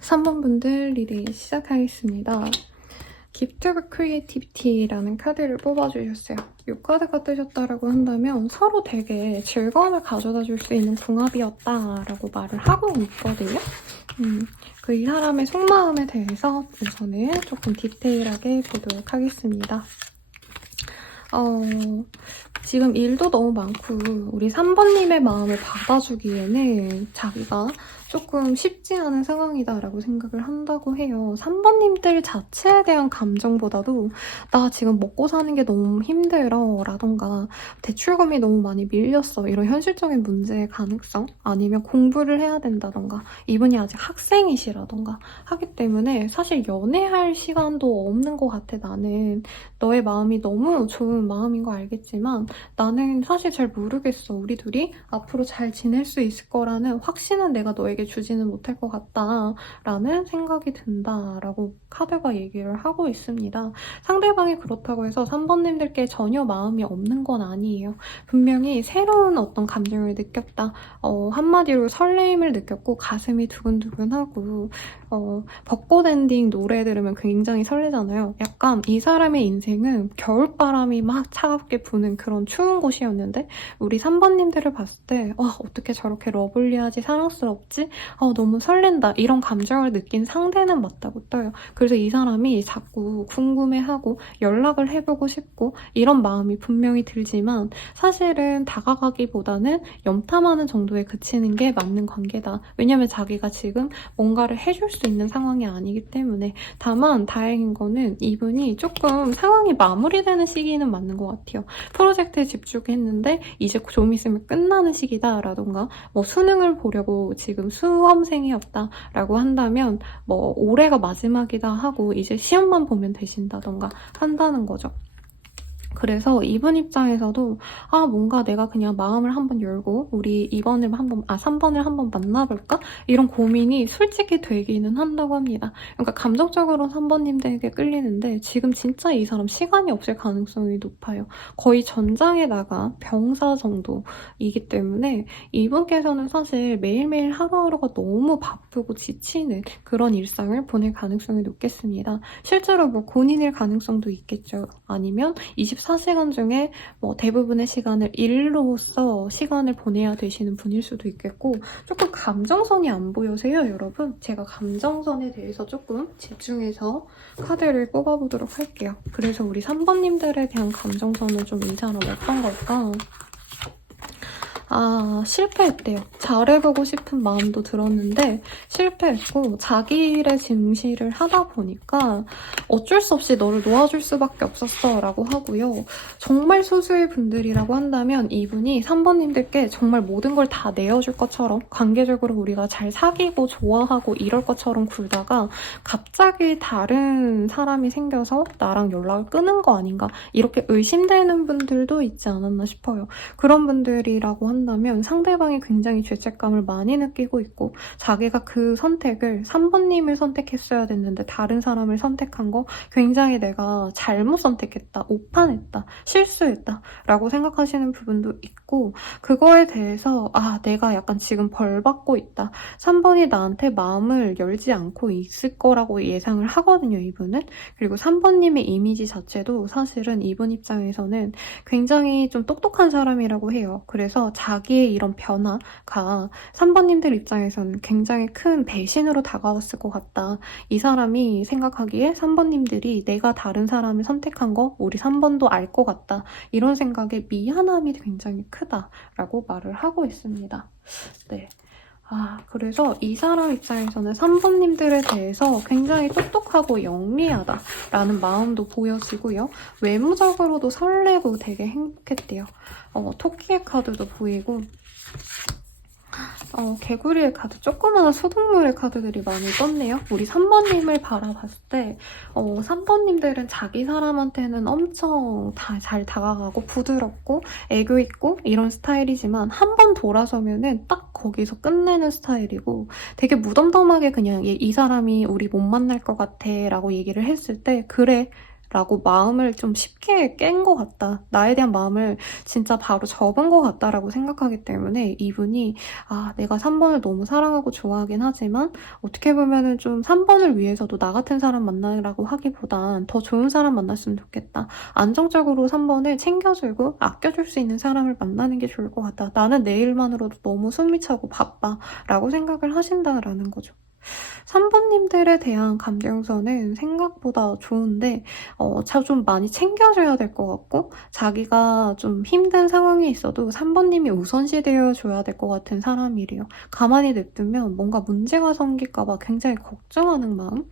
3번 분들 리딩 시작하겠습니다. Gift of Creativity라는 카드를 뽑아주셨어요. 이 카드가 뜨셨다라고 한다면 서로 되게 즐거움을 가져다 줄 수 있는 궁합이었다라고 말을 하고 있거든요. 이 사람의 속마음에 대해서 우선은 조금 디테일하게 보도록 하겠습니다. 지금 일도 너무 많고 우리 3번님의 마음을 받아주기에는 자기가 조금 쉽지 않은 상황이다라고 생각을 한다고 해요. 3번님들 자체에 대한 감정보다도 나 지금 먹고 사는 게 너무 힘들어 라던가 대출금이 너무 많이 밀렸어 이런 현실적인 문제의 가능성 아니면 공부를 해야 된다던가 이분이 아직 학생이시라던가 하기 때문에 사실 연애할 시간도 없는 것 같아. 나는 너의 마음이 너무 좋은 마음인 거 알겠지만 나는 사실 잘 모르겠어. 우리 둘이 앞으로 잘 지낼 수 있을 거라는 확신은 내가 너에게 주지는 못할 것 같다 라는 생각이 든다라고 카드가 얘기를 하고 있습니다. 상대방이 그렇다고 해서 3번님들께 전혀 마음이 없는 건 아니에요. 분명히 새로운 어떤 감정을 느꼈다. 한마디로 설레임을 느꼈고 가슴이 두근두근하고 벚꽃 엔딩 노래 들으면 굉장히 설레잖아요. 약간 이 사람의 인생은 겨울바람이 막 차갑게 부는 그런 추운 곳이었는데 우리 3번님들을 봤을 때 어떻게 저렇게 러블리하지, 사랑스럽지? 너무 설렌다. 이런 감정을 느낀 상대는 맞다고 떠요. 그래서 이 사람이 자꾸 궁금해하고 연락을 해보고 싶고 이런 마음이 분명히 들지만 사실은 다가가기보다는 염탐하는 정도에 그치는 게 맞는 관계다. 왜냐면 자기가 지금 뭔가를 해줄 수 있는 상황이 아니기 때문에. 다만 다행인 거는 이분이 조금 상황이 마무리되는 시기는 맞는 것 같아요. 프로젝트에 집중했는데 이제 좀 있으면 끝나는 시기다라던가 뭐 수능을 보려고 지금 수험생이었다라고 한다면 뭐 올해가 마지막이다 하고 이제 시험만 보면 되신다던가 한다는 거죠. 그래서 이분 입장에서도 뭔가 내가 그냥 마음을 한번 열고 우리 3번을 한번 만나볼까? 이런 고민이 솔직히 되기는 한다고 합니다. 그러니까 감정적으로 3번님들에게 끌리는데 지금 진짜 이 사람 시간이 없을 가능성이 높아요. 거의 전장에다가 병사 정도이기 때문에 이분께서는 사실 매일매일 하루하루가 너무 바쁘고 지치는 그런 일상을 보낼 가능성이 높겠습니다. 실제로 뭐 군인일 가능성도 있겠죠. 아니면 24시간 중에 뭐 대부분의 시간을 일로서 시간을 보내야 되시는 분일 수도 있겠고 조금 감정선이 안 보여세요, 여러분? 제가 감정선에 대해서 조금 집중해서 카드를 뽑아보도록 할게요. 그래서 우리 3번님들에 대한 감정선은 좀 이 사람 어떤 걸까? 실패했대요. 잘해보고 싶은 마음도 들었는데 실패했고 자기 일에 증시를 하다 보니까 어쩔 수 없이 너를 놓아줄 수밖에 없었어 라고 하고요. 정말 소수의 분들이라고 한다면 이분이 3번님들께 정말 모든 걸 다 내어줄 것처럼 관계적으로 우리가 잘 사귀고 좋아하고 이럴 것처럼 굴다가 갑자기 다른 사람이 생겨서 나랑 연락을 끊은 거 아닌가 이렇게 의심되는 분들도 있지 않았나 싶어요. 그런 분들이라고 한다면 상대방이 굉장히 죄책감을 많이 느끼고 있고 자기가 그 선택을 3번님을 선택했어야 됐는데 다른 사람을 선택한 거 굉장히 내가 잘못 선택했다, 오판했다, 실수했다 라고 생각하시는 부분도 있고 그거에 대해서 내가 약간 지금 벌 받고 있다. 3번이 나한테 마음을 열지 않고 있을 거라고 예상을 하거든요, 이분은. 그리고 3번님의 이미지 자체도 사실은 이분 입장에서는 굉장히 좀 똑똑한 사람이라고 해요. 그래서 자기의 이런 변화가 3번님들 입장에서는 굉장히 큰 배신으로 다가왔을 것 같다. 이 사람이 생각하기에 3번님들이 내가 다른 사람을 선택한 거 우리 3번도 알 것 같다. 이런 생각에 미안함이 굉장히 크다라고 말을 하고 있습니다. 네. 그래서 이 사람 입장에서는 3번님들에 대해서 굉장히 똑똑하고 영리하다라는 마음도 보여지고요. 외모적으로도 설레고 되게 행복했대요. 토끼의 카드도 보이고 개구리의 카드, 조그마한 소동물의 카드들이 많이 떴네요. 우리 3번님을 바라봤을 때 3번님들은 자기 사람한테는 엄청 잘 다가가고 부드럽고 애교 있고 이런 스타일이지만 한 번 돌아서면은 딱 거기서 끝내는 스타일이고 되게 무덤덤하게 그냥 이 사람이 우리 못 만날 것 같아 라고 얘기를 했을 때 그래 라고 마음을 좀 쉽게 깬 것 같다. 나에 대한 마음을 진짜 바로 접은 것 같다라고 생각하기 때문에 이분이 내가 3번을 너무 사랑하고 좋아하긴 하지만 어떻게 보면은 좀 3번을 위해서도 나 같은 사람 만나라고 하기보단 더 좋은 사람 만났으면 좋겠다. 안정적으로 3번을 챙겨주고 아껴줄 수 있는 사람을 만나는 게 좋을 것 같다. 나는 내 일만으로도 너무 숨이 차고 바빠 라고 생각을 하신다라는 거죠. 3번님들에 대한 감정선은 생각보다 좋은데 좀 많이 챙겨줘야 될 것 같고 자기가 좀 힘든 상황이 있어도 3번님이 우선시 되어줘야 될 것 같은 사람이래요. 가만히 냅두면 뭔가 문제가 생길까 봐 굉장히 걱정하는 마음?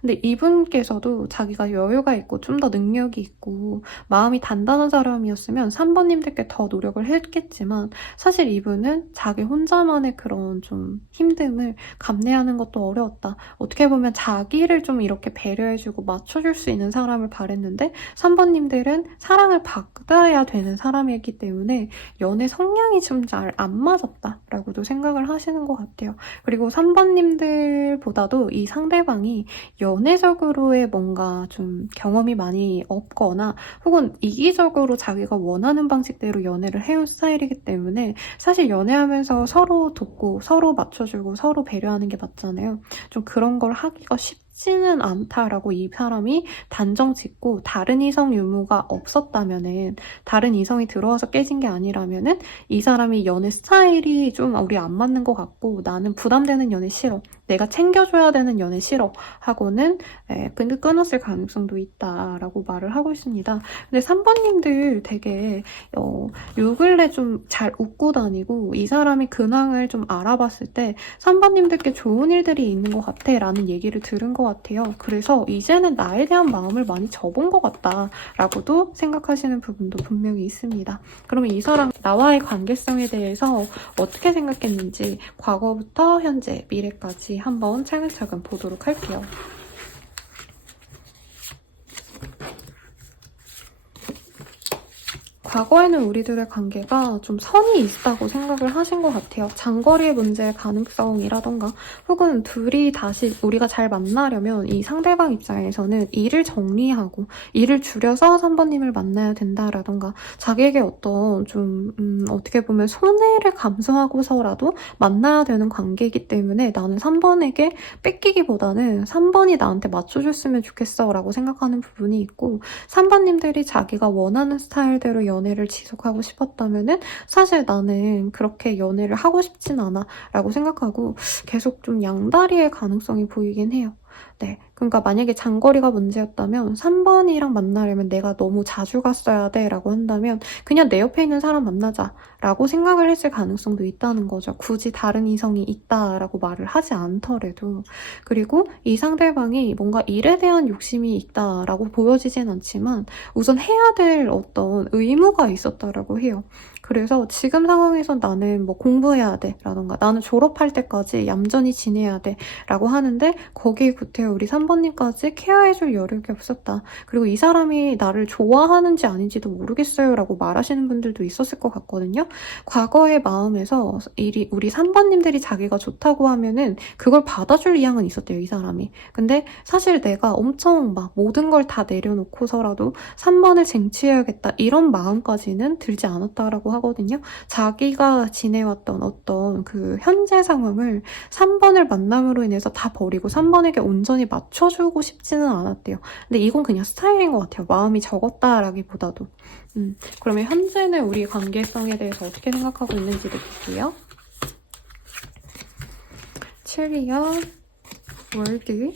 근데 이분께서도 자기가 여유가 있고 좀 더 능력이 있고 마음이 단단한 사람이었으면 3번님들께 더 노력을 했겠지만 사실 이분은 자기 혼자만의 그런 좀 힘듦을 감내하는 것도 어려웠다. 어떻게 보면 자기를 좀 이렇게 배려해주고 맞춰줄 수 있는 사람을 바랬는데 3번님들은 사랑을 받아야 되는 사람이었기 때문에 연애 성향이 좀 잘 안 맞았다라고도 생각을 하시는 것 같아요. 그리고 3번님들보다도 이 상대방이 연애적으로의 뭔가 좀 경험이 많이 없거나 혹은 이기적으로 자기가 원하는 방식대로 연애를 해온 스타일이기 때문에 사실 연애하면서 서로 돕고 서로 맞춰주고 서로 배려하는 게 맞잖아요. 있잖아요. 좀 그런 걸 하기가 쉽지는 않다라고 이 사람이 단정 짓고 다른 이성 유무가 없었다면은, 다른 이성이 들어와서 깨진 게 아니라면은 이 사람이 연애 스타일이 좀 우리 안 맞는 것 같고 나는 부담되는 연애 싫어, 내가 챙겨줘야 되는 연애 싫어 하고는 끊었을 가능성도 있다라고 말을 하고 있습니다. 근데 3번님들 되게 요 근래 좀 잘 웃고 다니고 이 사람이 근황을 좀 알아봤을 때 3번님들께 좋은 일들이 있는 것 같아 라는 얘기를 들은 것 같아요. 그래서 이제는 나에 대한 마음을 많이 접은 것 같다 라고도 생각하시는 부분도 분명히 있습니다. 그러면 이 사람 나와의 관계성에 대해서 어떻게 생각했는지 과거부터 현재, 미래까지 한번 차근차근 보도록 할게요. 과거에는 우리들의 관계가 좀 선이 있다고 생각을 하신 것 같아요. 장거리의 문제의 가능성이라던가 혹은 둘이 다시 우리가 잘 만나려면 이 상대방 입장에서는 일을 정리하고 일을 줄여서 3번님을 만나야 된다라던가 자기에게 어떤 좀 어떻게 보면 손해를 감수하고서라도 만나야 되는 관계이기 때문에 나는 3번에게 뺏기기보다는 3번이 나한테 맞춰줬으면 좋겠어 라고 생각하는 부분이 있고 3번님들이 자기가 원하는 스타일대로 연애를 지속하고 싶었다면은 사실 나는 그렇게 연애를 하고 싶진 않아 라고 생각하고 계속 좀 양다리의 가능성이 보이긴 해요. 네, 그러니까 만약에 장거리가 문제였다면 3번이랑 만나려면 내가 너무 자주 갔어야 돼 라고 한다면 그냥 내 옆에 있는 사람 만나자 라고 생각을 했을 가능성도 있다는 거죠. 굳이 다른 이성이 있다라고 말을 하지 않더라도. 그리고 이 상대방이 뭔가 일에 대한 욕심이 있다라고 보여지진 않지만 우선 해야 될 어떤 의무가 있었다라고 해요. 그래서 지금 상황에서 나는 뭐 공부해야 돼 라던가 나는 졸업할 때까지 얌전히 지내야 돼 라고 하는데 거기에 구태여 우리 3번님까지 케어해줄 여력이 없었다. 그리고 이 사람이 나를 좋아하는지 아닌지도 모르겠어요 라고 말하시는 분들도 있었을 것 같거든요. 과거의 마음에서 우리 3번님들이 자기가 좋다고 하면은 그걸 받아줄 의향은 있었대요, 이 사람이. 근데 사실 내가 엄청 막 모든 걸 다 내려놓고서라도 3번을 쟁취해야겠다 이런 마음까지는 들지 않았다라고 하거든요. 자기가 지내왔던 어떤 그 현재 상황을 3번을 만남으로 인해서 다 버리고 3번에게 온전히 맞춰주고 싶지는 않았대요. 근데 이건 그냥 스타일인 것 같아요. 마음이 적었다라기보다도. 그러면 현재는 우리 관계성에 대해서 어떻게 생각하고 있는지도 볼게요. 7리언 월드.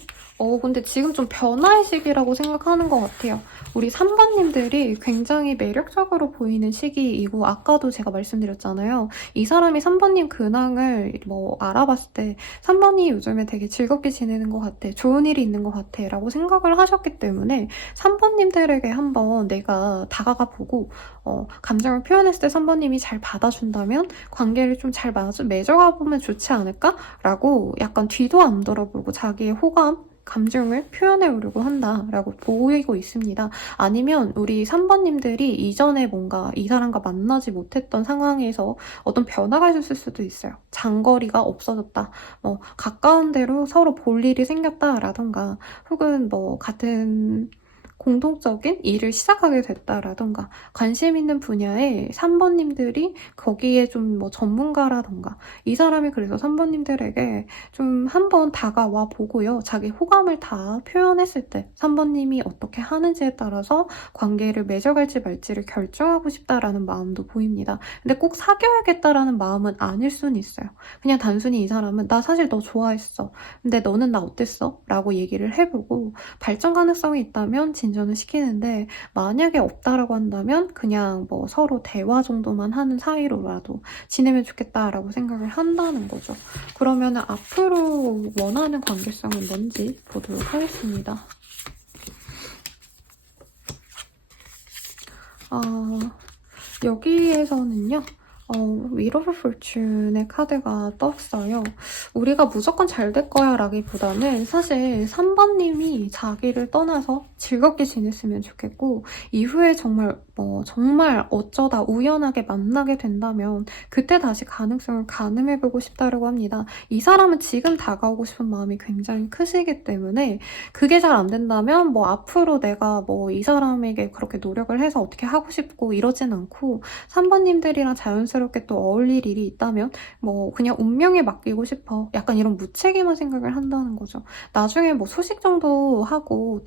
근데 지금 좀 변화의 시기라고 생각하는 것 같아요. 우리 3번님들이 굉장히 매력적으로 보이는 시기이고 아까도 제가 말씀드렸잖아요. 이 사람이 3번님 근황을 뭐 알아봤을 때 3번이 요즘에 되게 즐겁게 지내는 것 같아, 좋은 일이 있는 것 같아 라고 생각을 하셨기 때문에 3번님들에게 한번 내가 다가가 보고 감정을 표현했을 때 3번님이 잘 받아준다면 관계를 좀 잘 맺어가 보면 좋지 않을까? 라고 약간 뒤도 안 돌아보고 자기의 호감, 감정을 표현해오려고 한다라고 보이고 있습니다. 아니면 우리 3번님들이 이전에 뭔가 이 사람과 만나지 못했던 상황에서 어떤 변화가 있었을 수도 있어요. 장거리가 없어졌다. 가까운 데로 서로 볼 일이 생겼다라던가 혹은 뭐 같은 공통적인 일을 시작하게 됐다라던가 관심 있는 분야에 3번님들이 거기에 좀 뭐 전문가라던가 이 사람이 그래서 3번님들에게 좀 한번 다가와 보고요. 자기 호감을 다 표현했을 때 3번님이 어떻게 하는지에 따라서 관계를 맺어갈지 말지를 결정하고 싶다라는 마음도 보입니다. 근데 꼭 사귀어야겠다라는 마음은 아닐 수는 있어요. 그냥 단순히 이 사람은 나 사실 너 좋아했어. 근데 너는 나 어땠어? 라고 얘기를 해보고 발전 가능성이 있다면 진전을 시키는데 만약에 없다라고 한다면 그냥 뭐 서로 대화 정도만 하는 사이로라도 지내면 좋겠다라고 생각을 한다는 거죠. 그러면 앞으로 원하는 관계성은 뭔지 보도록 하겠습니다. 여기에서는요. 윌 오브 포춘의 카드가 떴어요. 우리가 무조건 잘 될 거야 라기보다는 사실 3번님이 자기를 떠나서 즐겁게 지냈으면 좋겠고 이후에 정말 정말 어쩌다 우연하게 만나게 된다면 그때 다시 가능성을 가늠해보고 싶다고 합니다. 이 사람은 지금 다가오고 싶은 마음이 굉장히 크시기 때문에 그게 잘 안 된다면 앞으로 내가 이 사람에게 그렇게 노력을 해서 어떻게 하고 싶고 이러진 않고 3번님들이랑 자연스럽게 또 어울릴 일이 있다면 그냥 운명에 맡기고 싶어. 약간 이런 무책임한 생각을 한다는 거죠. 나중에 소식 정도 하고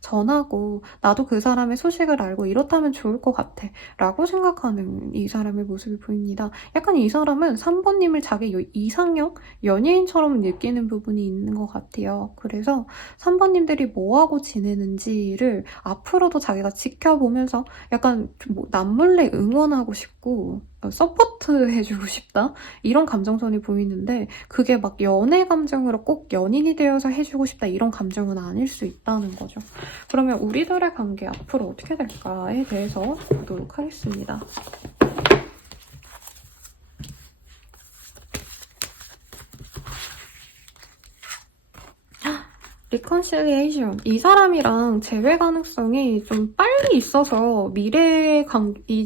전하고 나도 그 사람의 소식을 알고 이렇다면 좋을 것 같아 라고 생각하는 이 사람의 모습이 보입니다. 약간 이 사람은 3번님을 자기 이상형 연예인처럼 느끼는 부분이 있는 것 같아요. 그래서 3번님들이 뭐하고 지내는지를 앞으로도 자기가 지켜보면서 약간 남몰래 응원하고 싶고 서포트 해주고 싶다? 이런 감정선이 보이는데 그게 연애 감정으로 꼭 연인이 되어서 해주고 싶다 이런 감정은 아닐 수 있다는 거죠. 그러면 우리들의 관계 앞으로 어떻게 될까에 대해서 보도록 하겠습니다. 리컨실리에이션. 이 사람이랑 재회 가능성이 좀 빨리 있어서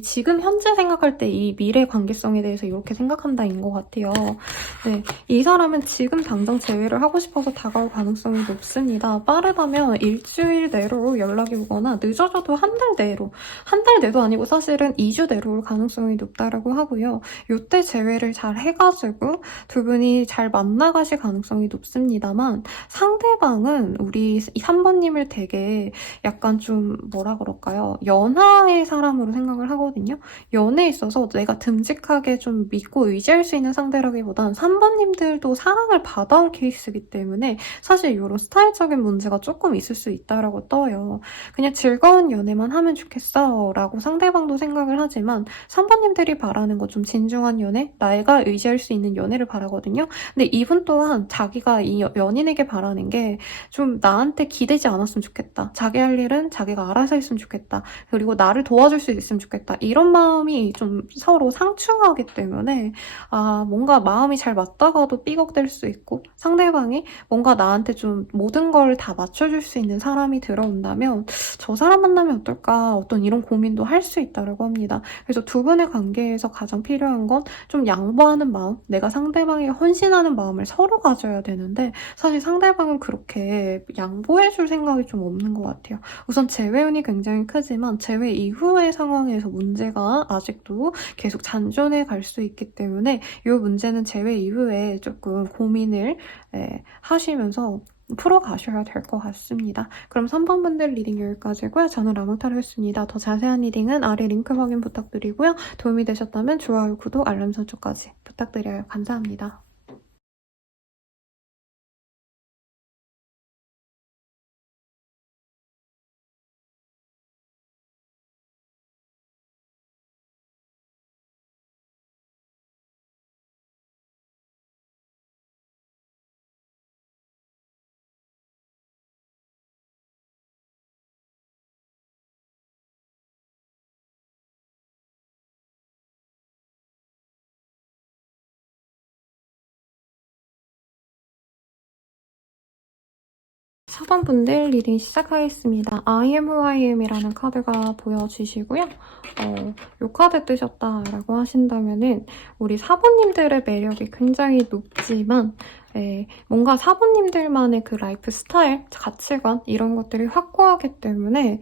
지금 현재 생각할 때 이 미래 관계성에 대해서 이렇게 생각한다인 것 같아요. 네, 이 사람은 지금 당장 재회를 하고 싶어서 다가올 가능성이 높습니다. 빠르다면 일주일 내로 연락이 오거나 늦어져도 한 달 내로. 한 달 내도 아니고 사실은 2주 내로 올 가능성이 높다라고 하고요. 요때 재회를 잘 해가지고 두 분이 잘 만나가실 가능성이 높습니다만 상대방은 우리 3번님을 되게 약간 좀 뭐라 그럴까요? 연하의 사람으로 생각을 하거든요. 연애에 있어서 내가 듬직하게 좀 믿고 의지할 수 있는 상대라기보단 3번님들도 사랑을 받아온 케이스이기 때문에 사실 이런 스타일적인 문제가 조금 있을 수 있다라고 떠요. 그냥 즐거운 연애만 하면 좋겠어 라고 상대방도 생각을 하지만 3번님들이 바라는 거 좀 진중한 연애? 내가 의지할 수 있는 연애를 바라거든요. 근데 이분 또한 자기가 이 연인에게 바라는 게 좀 나한테 기대지 않았으면 좋겠다. 자기 할 일은 자기가 알아서 했으면 좋겠다. 그리고 나를 도와줄 수 있으면 좋겠다. 이런 마음이 좀 서로 상충하기 때문에 뭔가 마음이 잘 맞다가도 삐걱댈 수 있고 상대방이 뭔가 나한테 좀 모든 걸 다 맞춰줄 수 있는 사람이 들어온다면 저 사람 만나면 어떨까 어떤 이런 고민도 할 수 있다고 합니다. 그래서 두 분의 관계에서 가장 필요한 건 좀 양보하는 마음, 내가 상대방에게 헌신하는 마음을 서로 가져야 되는데 사실 상대방은 그렇게 양보해줄 생각이 좀 없는 것 같아요. 우선 재회운이 굉장히 크지만 재회 이후의 상황에서 문제가 아직도 계속 잔존해 갈 수 있기 때문에 이 문제는 재회 이후에 조금 고민을 하시면서 풀어가셔야 될 것 같습니다. 그럼 3번 분들 리딩 여기까지고요. 저는 라몽타로였습니다. 더 자세한 리딩은 아래 링크 확인 부탁드리고요. 도움이 되셨다면 좋아요, 구독, 알람 설정까지 부탁드려요. 감사합니다. 4번 분들 리딩 시작하겠습니다. I am who I am이라는 카드가 보여지시고요. 이 카드 뜨셨다라고 하신다면은 우리 4번님들의 매력이 굉장히 높지만 뭔가 4번님들만의 그 라이프 스타일, 가치관 이런 것들이 확고하기 때문에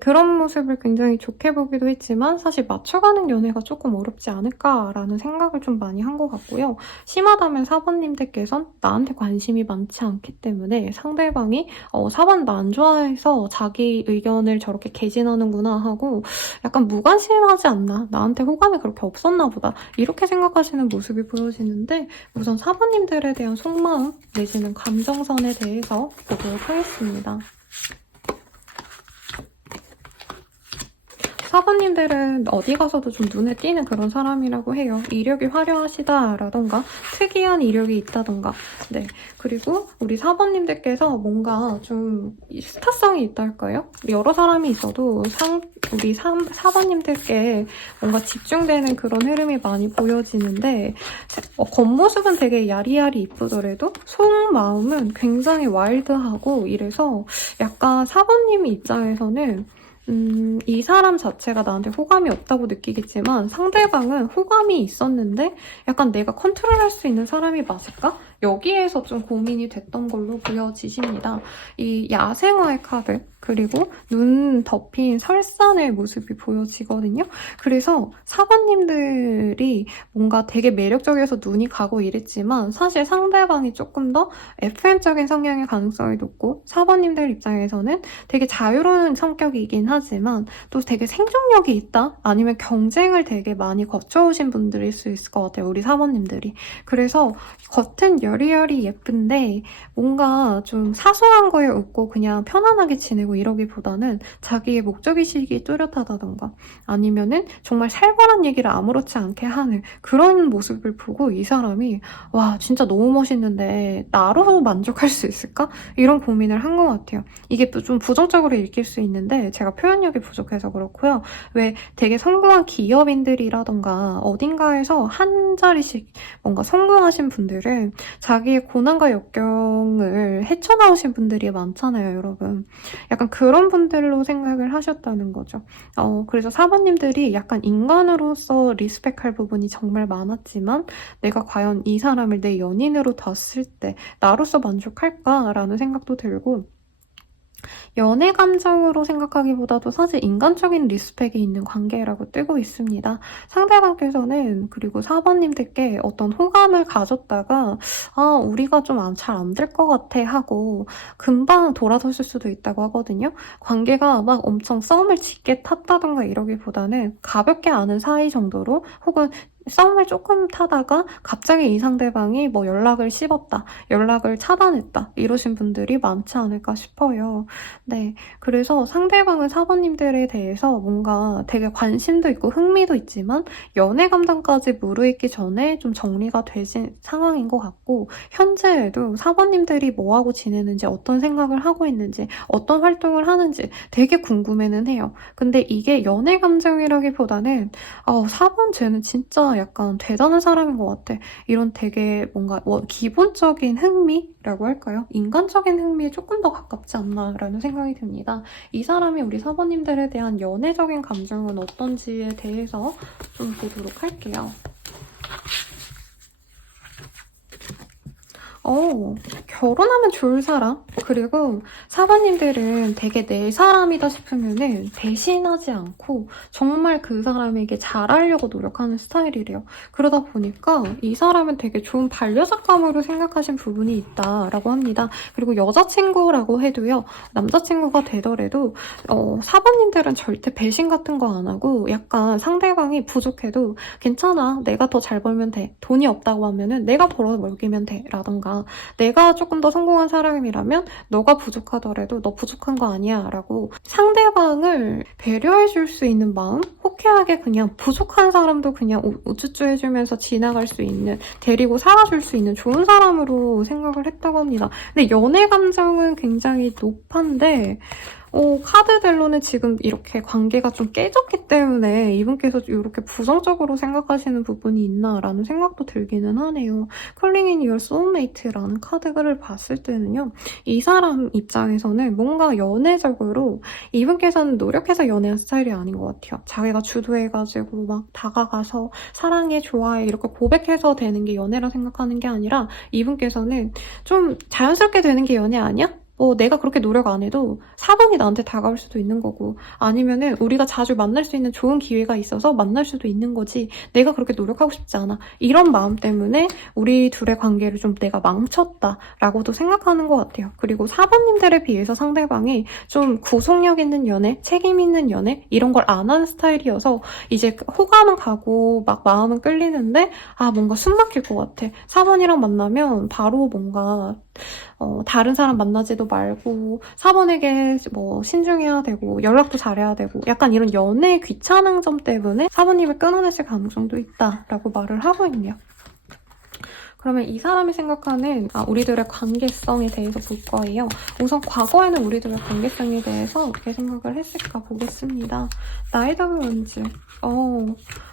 그런 모습을 굉장히 좋게 보기도 했지만 사실 맞춰가는 연애가 조금 어렵지 않을까라는 생각을 좀 많이 한 것 같고요. 심하다면 4번님들께선 나한테 관심이 많지 않기 때문에 상대방이 4번 나 안 좋아해서 자기 의견을 저렇게 개진하는구나 하고 약간 무관심하지 않나? 나한테 호감이 그렇게 없었나 보다. 이렇게 생각하시는 모습이 보여지는데 우선 4번님들에 대한 속마음 내지는 감정선에 대해서 보도록 하겠습니다. 4번님들은 어디 가서도 좀 눈에 띄는 그런 사람이라고 해요. 이력이 화려하시다라던가 특이한 이력이 있다던가 네. 그리고 우리 4번님들께서 뭔가 좀 스타성이 있다 할까요? 여러 사람이 있어도 우리 4번님들께 뭔가 집중되는 그런 흐름이 많이 보여지는데 겉모습은 되게 야리야리 이쁘더라도 속마음은 굉장히 와일드하고 이래서 약간 4번님 입장에서는 이 사람 자체가 나한테 호감이 없다고 느끼겠지만 상대방은 호감이 있었는데 약간 내가 컨트롤할 수 있는 사람이 맞을까? 여기에서 좀 고민이 됐던 걸로 보여지십니다. 이 야생화의 카드, 그리고 눈 덮인 설산의 모습이 보여지거든요. 그래서 사관님들이 뭔가 되게 매력적이어서 눈이 가고 이랬지만 사실 상대방이 조금 더 FM적인 성향의 가능성이 높고 사관님들 입장에서는 되게 자유로운 성격이긴 하지만 또 되게 생존력이 있다? 아니면 경쟁을 되게 많이 거쳐오신 분들일 수 있을 것 같아요. 우리 사모님들이. 그래서 겉은 여리여리 예쁜데 뭔가 좀 사소한 거에 웃고 그냥 편안하게 지내고 이러기보다는 자기의 목적의식이 뚜렷하다던가 아니면은 정말 살벌한 얘기를 아무렇지 않게 하는 그런 모습을 보고 이 사람이 와 진짜 너무 멋있는데 나로 만족할 수 있을까? 이런 고민을 한 것 같아요. 이게 좀 부정적으로 읽힐 수 있는데 제가 표현력이 부족해서 그렇고요. 왜 되게 성공한 기업인들이라던가 어딘가에서 한 자리씩 뭔가 성공하신 분들은 자기의 고난과 역경을 헤쳐나오신 분들이 많잖아요, 여러분. 약간 그런 분들로 생각을 하셨다는 거죠. 그래서 사모님들이 약간 인간으로서 리스펙할 부분이 정말 많았지만 내가 과연 이 사람을 내 연인으로 뒀을 때 나로서 만족할까라는 생각도 들고 연애 감정으로 생각하기보다도 사실 인간적인 리스펙이 있는 관계라고 뜨고 있습니다. 상대방께서는 그리고 사번님들께 어떤 호감을 가졌다가 우리가 좀 잘 안 될 것 같아 하고 금방 돌아서실 수도 있다고 하거든요. 관계가 막 엄청 썸을 짙게 탔다던가 이러기보다는 가볍게 아는 사이 정도로 혹은 썸을 조금 타다가 갑자기 이 상대방이 뭐 연락을 씹었다, 연락을 차단했다 이러신 분들이 많지 않을까 싶어요. 네, 그래서 상대방은 사모님들에 대해서 뭔가 되게 관심도 있고 흥미도 있지만 연애 감정까지 무르익기 전에 좀 정리가 되신 상황인 것 같고 현재에도 사모님들이 뭐하고 지내는지 어떤 생각을 하고 있는지 어떤 활동을 하는지 되게 궁금해는 해요. 근데 이게 연애 감정이라기보다는 사본 쟤는 진짜 약간 대단한 사람인 것 같아. 이런 되게 뭔가 기본적인 흥미라고 할까요? 인간적인 흥미에 조금 더 가깝지 않나라는 생각이 듭니다. 이 사람이 우리 사모님들에 대한 연애적인 감정은 어떤지에 대해서 좀 보도록 할게요. 결혼하면 좋을 사람? 그리고 사모님들은 되게 내 사람이다 싶으면은 배신하지 않고 정말 그 사람에게 잘하려고 노력하는 스타일이래요. 그러다 보니까 이 사람은 되게 좋은 반려작감으로 생각하신 부분이 있다라고 합니다. 그리고 여자친구라고 해도요, 남자친구가 되더라도 사모님들은 절대 배신 같은 거 안 하고 약간 상대방이 부족해도 괜찮아, 내가 더 잘 벌면 돼. 돈이 없다고 하면은 내가 벌어 먹이면 돼. 라던가 내가 조금 더 성공한 사람이라면 너가 부족하더라도 너 부족한 거 아니야 라고 상대방을 배려해 줄 수 있는 마음? 호쾌하게 그냥 부족한 사람도 그냥 우쭈쭈 해주면서 지나갈 수 있는, 데리고 살아줄 수 있는 좋은 사람으로 생각을 했다고 합니다. 근데 연애 감정은 굉장히 높은데 카드들로는 지금 이렇게 관계가 좀 깨졌기 때문에 이분께서 이렇게 부정적으로 생각하시는 부분이 있나라는 생각도 들기는 하네요. Calling in your soulmate라는 카드를 봤을 때는요. 이 사람 입장에서는 뭔가 연애적으로 이분께서는 노력해서 연애한 스타일이 아닌 것 같아요. 자기가 주도해가지고 막 다가가서 사랑해, 좋아해 이렇게 고백해서 되는 게 연애라 생각하는 게 아니라 이분께서는 좀 자연스럽게 되는 게 연애 아니야? 내가 그렇게 노력 안 해도 사람이 나한테 다가올 수도 있는 거고 아니면은 우리가 자주 만날 수 있는 좋은 기회가 있어서 만날 수도 있는 거지 내가 그렇게 노력하고 싶지 않아. 이런 마음 때문에 우리 둘의 관계를 좀 내가 망쳤다라고도 생각하는 것 같아요. 그리고 사부님들에 비해서 상대방이 좀 구속력 있는 연애, 책임 있는 연애 이런 걸 안 하는 스타일이어서 이제 호감은 가고 막 마음은 끌리는데 뭔가 숨 막힐 것 같아. 사번이랑 만나면 바로 뭔가 다른 사람 만나지도 말고 사번에게 뭐 신중해야 되고 연락도 잘해야 되고 약간 이런 연애 귀찮은 점 때문에 사번님을 끊어내실 가능성도 있다라고 말을 하고 있네요. 그러면 이 사람이 생각하는 우리들의 관계성에 대해서 볼 거예요. 우선 과거에는 우리들의 관계성에 대해서 어떻게 생각을 했을까 보겠습니다. 나이더 원즈.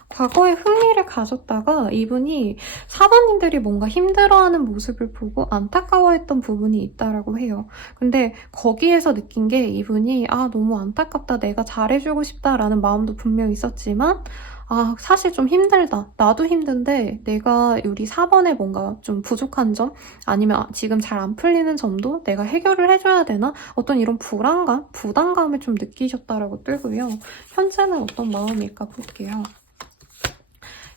과거에 흥미를 가졌다가 이분이 사모님들이 뭔가 힘들어하는 모습을 보고 안타까워했던 부분이 있다라고 해요. 근데 거기에서 느낀 게 이분이 너무 안타깝다, 내가 잘해주고 싶다라는 마음도 분명 있었지만 사실 좀 힘들다. 나도 힘든데 내가 우리 4번에 뭔가 좀 부족한 점 아니면 지금 잘 안 풀리는 점도 내가 해결을 해줘야 되나? 어떤 이런 불안감, 부담감을 좀 느끼셨다라고 뜨고요. 현재는 어떤 마음일까 볼게요.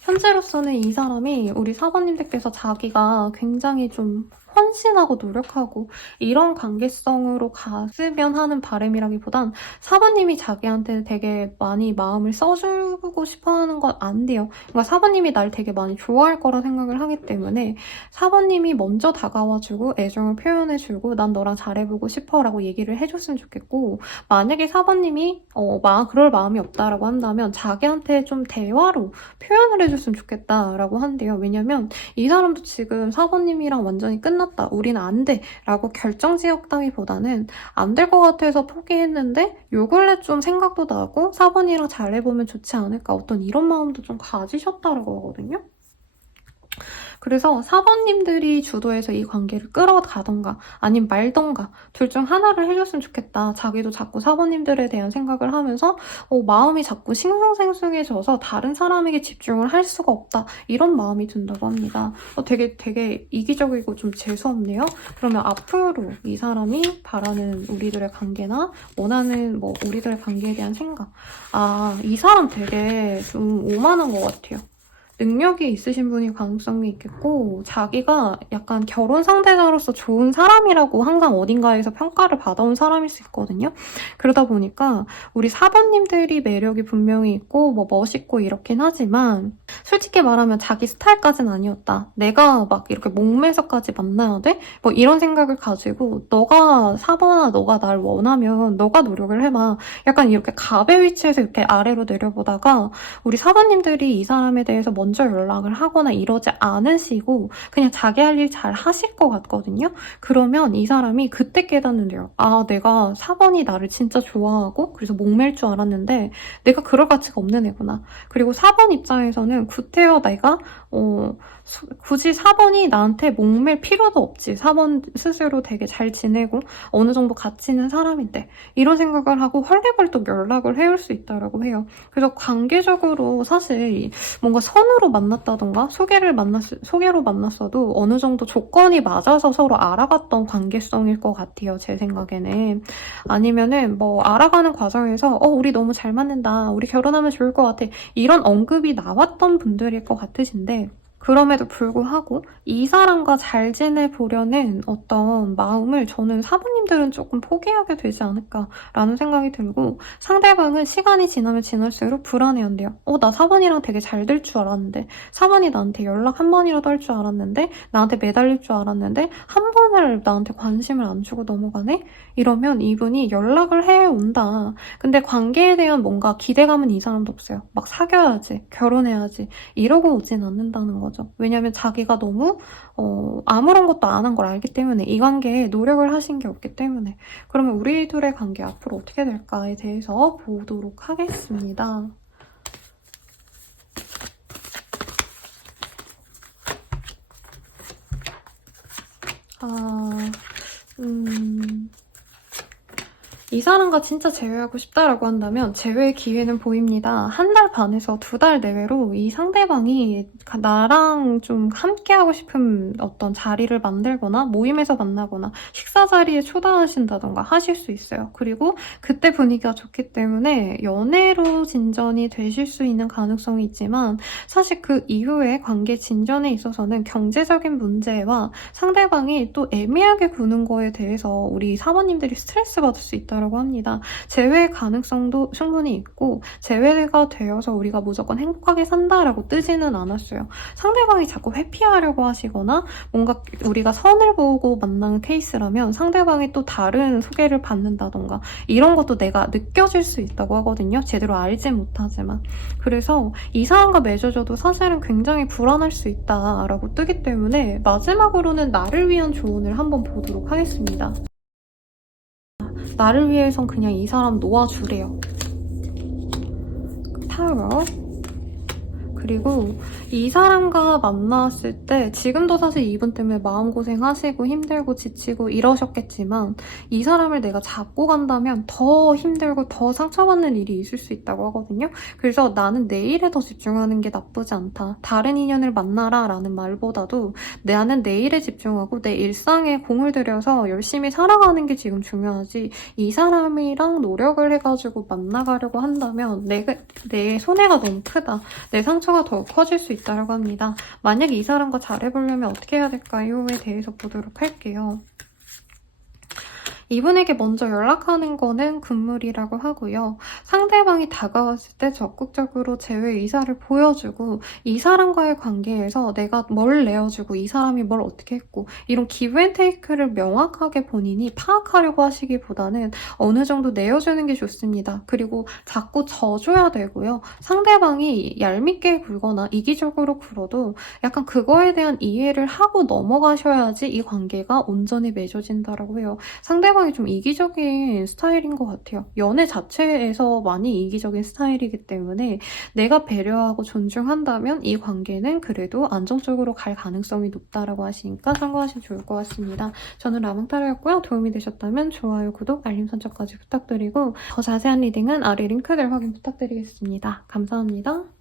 현재로서는 이 사람이 우리 사모님들께서 자기가 굉장히 좀 헌신하고 노력하고 이런 관계성으로 갔으면 하는 바람이라기보단 사모님이 자기한테 되게 많이 마음을 써주고 싶어하는 건 안 돼요. 그러니까 사모님이 날 되게 많이 좋아할 거라 생각을 하기 때문에 사모님이 먼저 다가와주고 애정을 표현해주고 난 너랑 잘해보고 싶어 라고 얘기를 해줬으면 좋겠고, 만약에 사모님이 그럴 마음이 없다라고 한다면 자기한테 좀 대화로 표현을 해줬으면 좋겠다라고 한대요. 왜냐면 이 사람도 지금 사모님이랑 완전히 끝났다, 우리는 안 돼 라고 결정지었다기보다는 안 될 것 같아서 포기했는데 요 근래 좀 생각도 나고 사번이랑 잘해보면 좋지 않을까, 어떤 이런 마음도 좀 가지셨다라고 하거든요. 그래서 사번님들이 주도해서 이 관계를 끌어가던가 아니면 말던가 둘 중 하나를 해줬으면 좋겠다. 자기도 자꾸 사번님들에 대한 생각을 하면서 마음이 자꾸 싱숭생숭해져서 다른 사람에게 집중을 할 수가 없다, 이런 마음이 든다고 합니다. 되게 이기적이고 좀 재수없네요. 그러면 앞으로 이 사람이 바라는 우리들의 관계나 원하는 우리들의 관계에 대한 생각, 이 사람 되게 좀 오만한 것 같아요. 능력이 있으신 분이 가능성이 있겠고, 자기가 약간 결혼 상대자로서 좋은 사람이라고 항상 어딘가에서 평가를 받아온 사람일 수 있거든요. 그러다 보니까 우리 4번님들이 매력이 분명히 있고 멋있고 이렇긴 하지만 솔직히 말하면 자기 스타일까지는 아니었다, 내가 막 이렇게 목매서까지 만나야 돼? 이런 생각을 가지고 너가 4번아, 너가 날 원하면 너가 노력을 해봐, 약간 이렇게 갑의 위치에서 이렇게 아래로 내려보다가 우리 4번님들이 이 사람에 대해서 먼저 연락을 하거나 이러지 않으시고 그냥 자기 할 일 잘 하실 것 같거든요. 그러면 이 사람이 그때 깨닫는데요. 내가 4번이 나를 진짜 좋아하고 그래서 목맬 줄 알았는데 내가 그럴 가치가 없는 애구나. 그리고 4번 입장에서는 구태여 내가 굳이 4번이 나한테 목맬 필요도 없지, 4번 스스로 되게 잘 지내고 어느 정도 가치 있는 사람인데, 이런 생각을 하고 헐레벌떡 연락을 해올 수 있다고 해요. 그래서 관계적으로 사실 뭔가 선으로 만났다던가 소개로 만났어도 어느 정도 조건이 맞아서 서로 알아갔던 관계성일 것 같아요, 제 생각에는. 아니면은 알아가는 과정에서 우리 너무 잘 맞는다, 우리 결혼하면 좋을 것 같아, 이런 언급이 나왔던 분들일 것 같으신데, 그럼에도 불구하고 이 사람과 잘 지내보려는 어떤 마음을 저는 사부님들은 조금 포기하게 되지 않을까라는 생각이 들고, 상대방은 시간이 지나면 지날수록 불안해한대요. 나 사번이랑 되게 잘 될 줄 알았는데, 사번이 나한테 연락 한 번이라도 할 줄 알았는데, 나한테 매달릴 줄 알았는데 한 번을 나한테 관심을 안 주고 넘어가네? 이러면 이분이 연락을 해온다. 근데 관계에 대한 뭔가 기대감은 이 사람도 없어요. 막 사귀어야지, 결혼해야지 이러고 오진 않는다는 거죠. 왜냐면 자기가 너무 아무런 것도 안 한 걸 알기 때문에, 이 관계에 노력을 하신 게 없기 때문에. 그러면 우리 둘의 관계 앞으로 어떻게 될까에 대해서 보도록 하겠습니다. 이 사람과 진짜 재회하고 싶다라고 한다면 재회 기회는 보입니다. 한 달 반에서 2달 내외로 이 상대방이 나랑 좀 함께하고 싶은 어떤 자리를 만들거나 모임에서 만나거나 식사 자리에 초대하신다던가 하실 수 있어요. 그리고 그때 분위기가 좋기 때문에 연애로 진전이 되실 수 있는 가능성이 있지만, 사실 그 이후에 관계 진전에 있어서는 경제적인 문제와 상대방이 또 애매하게 구는 거에 대해서 우리 사모님들이 스트레스 받을 수 있다고 있다고 합니다. 재회 가능성도 충분히 있고 재회가 되어서 우리가 무조건 행복하게 산다라고 뜨지는 않았어요. 상대방이 자꾸 회피하려고 하시거나 뭔가 우리가 선을 보고 만난 케이스라면 상대방이 또 다른 소개를 받는다던가 이런 것도 내가 느껴질 수 있다고 하거든요. 제대로 알지 못하지만. 그래서 이 사람과 맺어줘도 사실은 굉장히 불안할 수 있다라고 뜨기 때문에 마지막으로는 나를 위한 조언을 한번 보도록 하겠습니다. 나를 위해선 그냥 이 사람 놓아주래요. 타로. 그리고 이 사람과 만났을 때 지금도 사실 이분 때문에 마음고생하시고 힘들고 지치고 이러셨겠지만 이 사람을 내가 잡고 간다면 더 힘들고 더 상처받는 일이 있을 수 있다고 하거든요. 그래서 나는 내일에 더 집중하는 게 나쁘지 않다. 다른 인연을 만나라 라는 말보다도 나는 내일에 집중하고 내 일상에 공을 들여서 열심히 살아가는 게 지금 중요하지 이 사람이랑 노력을 해가지고 만나가려고 한다면 내 손해가 너무 크다. 내 상처가 더 커질 수 있다고 합니다. 만약 이 사람과 잘해보려면 어떻게 해야 될까요?에 대해서 보도록 할게요. 이분에게 먼저 연락하는 거는 금물이라고 하고요. 상대방이 다가왔을 때 적극적으로 제외 의사를 보여주고 이 사람과의 관계에서 내가 뭘 내어주고 이 사람이 뭘 어떻게 했고 이런 기브앤테이크를 명확하게 본인이 파악하려고 하시기보다는 어느 정도 내어주는 게 좋습니다. 그리고 자꾸 져줘야 되고요. 상대방이 얄밉게 굴거나 이기적으로 굴어도 약간 그거에 대한 이해를 하고 넘어가셔야지 이 관계가 온전히 맺어진다라고 해요. 상대방이 좀 이기적인 스타일인 것 같아요. 연애 자체에서 많이 이기적인 스타일이기 때문에 내가 배려하고 존중한다면 이 관계는 그래도 안정적으로 갈 가능성이 높다라고 하시니까 참고하시면 좋을 것 같습니다. 저는 라몽타로였고요. 도움이 되셨다면 좋아요, 구독, 알림 설정까지 부탁드리고 더 자세한 리딩은 아래 링크들 확인 부탁드리겠습니다. 감사합니다.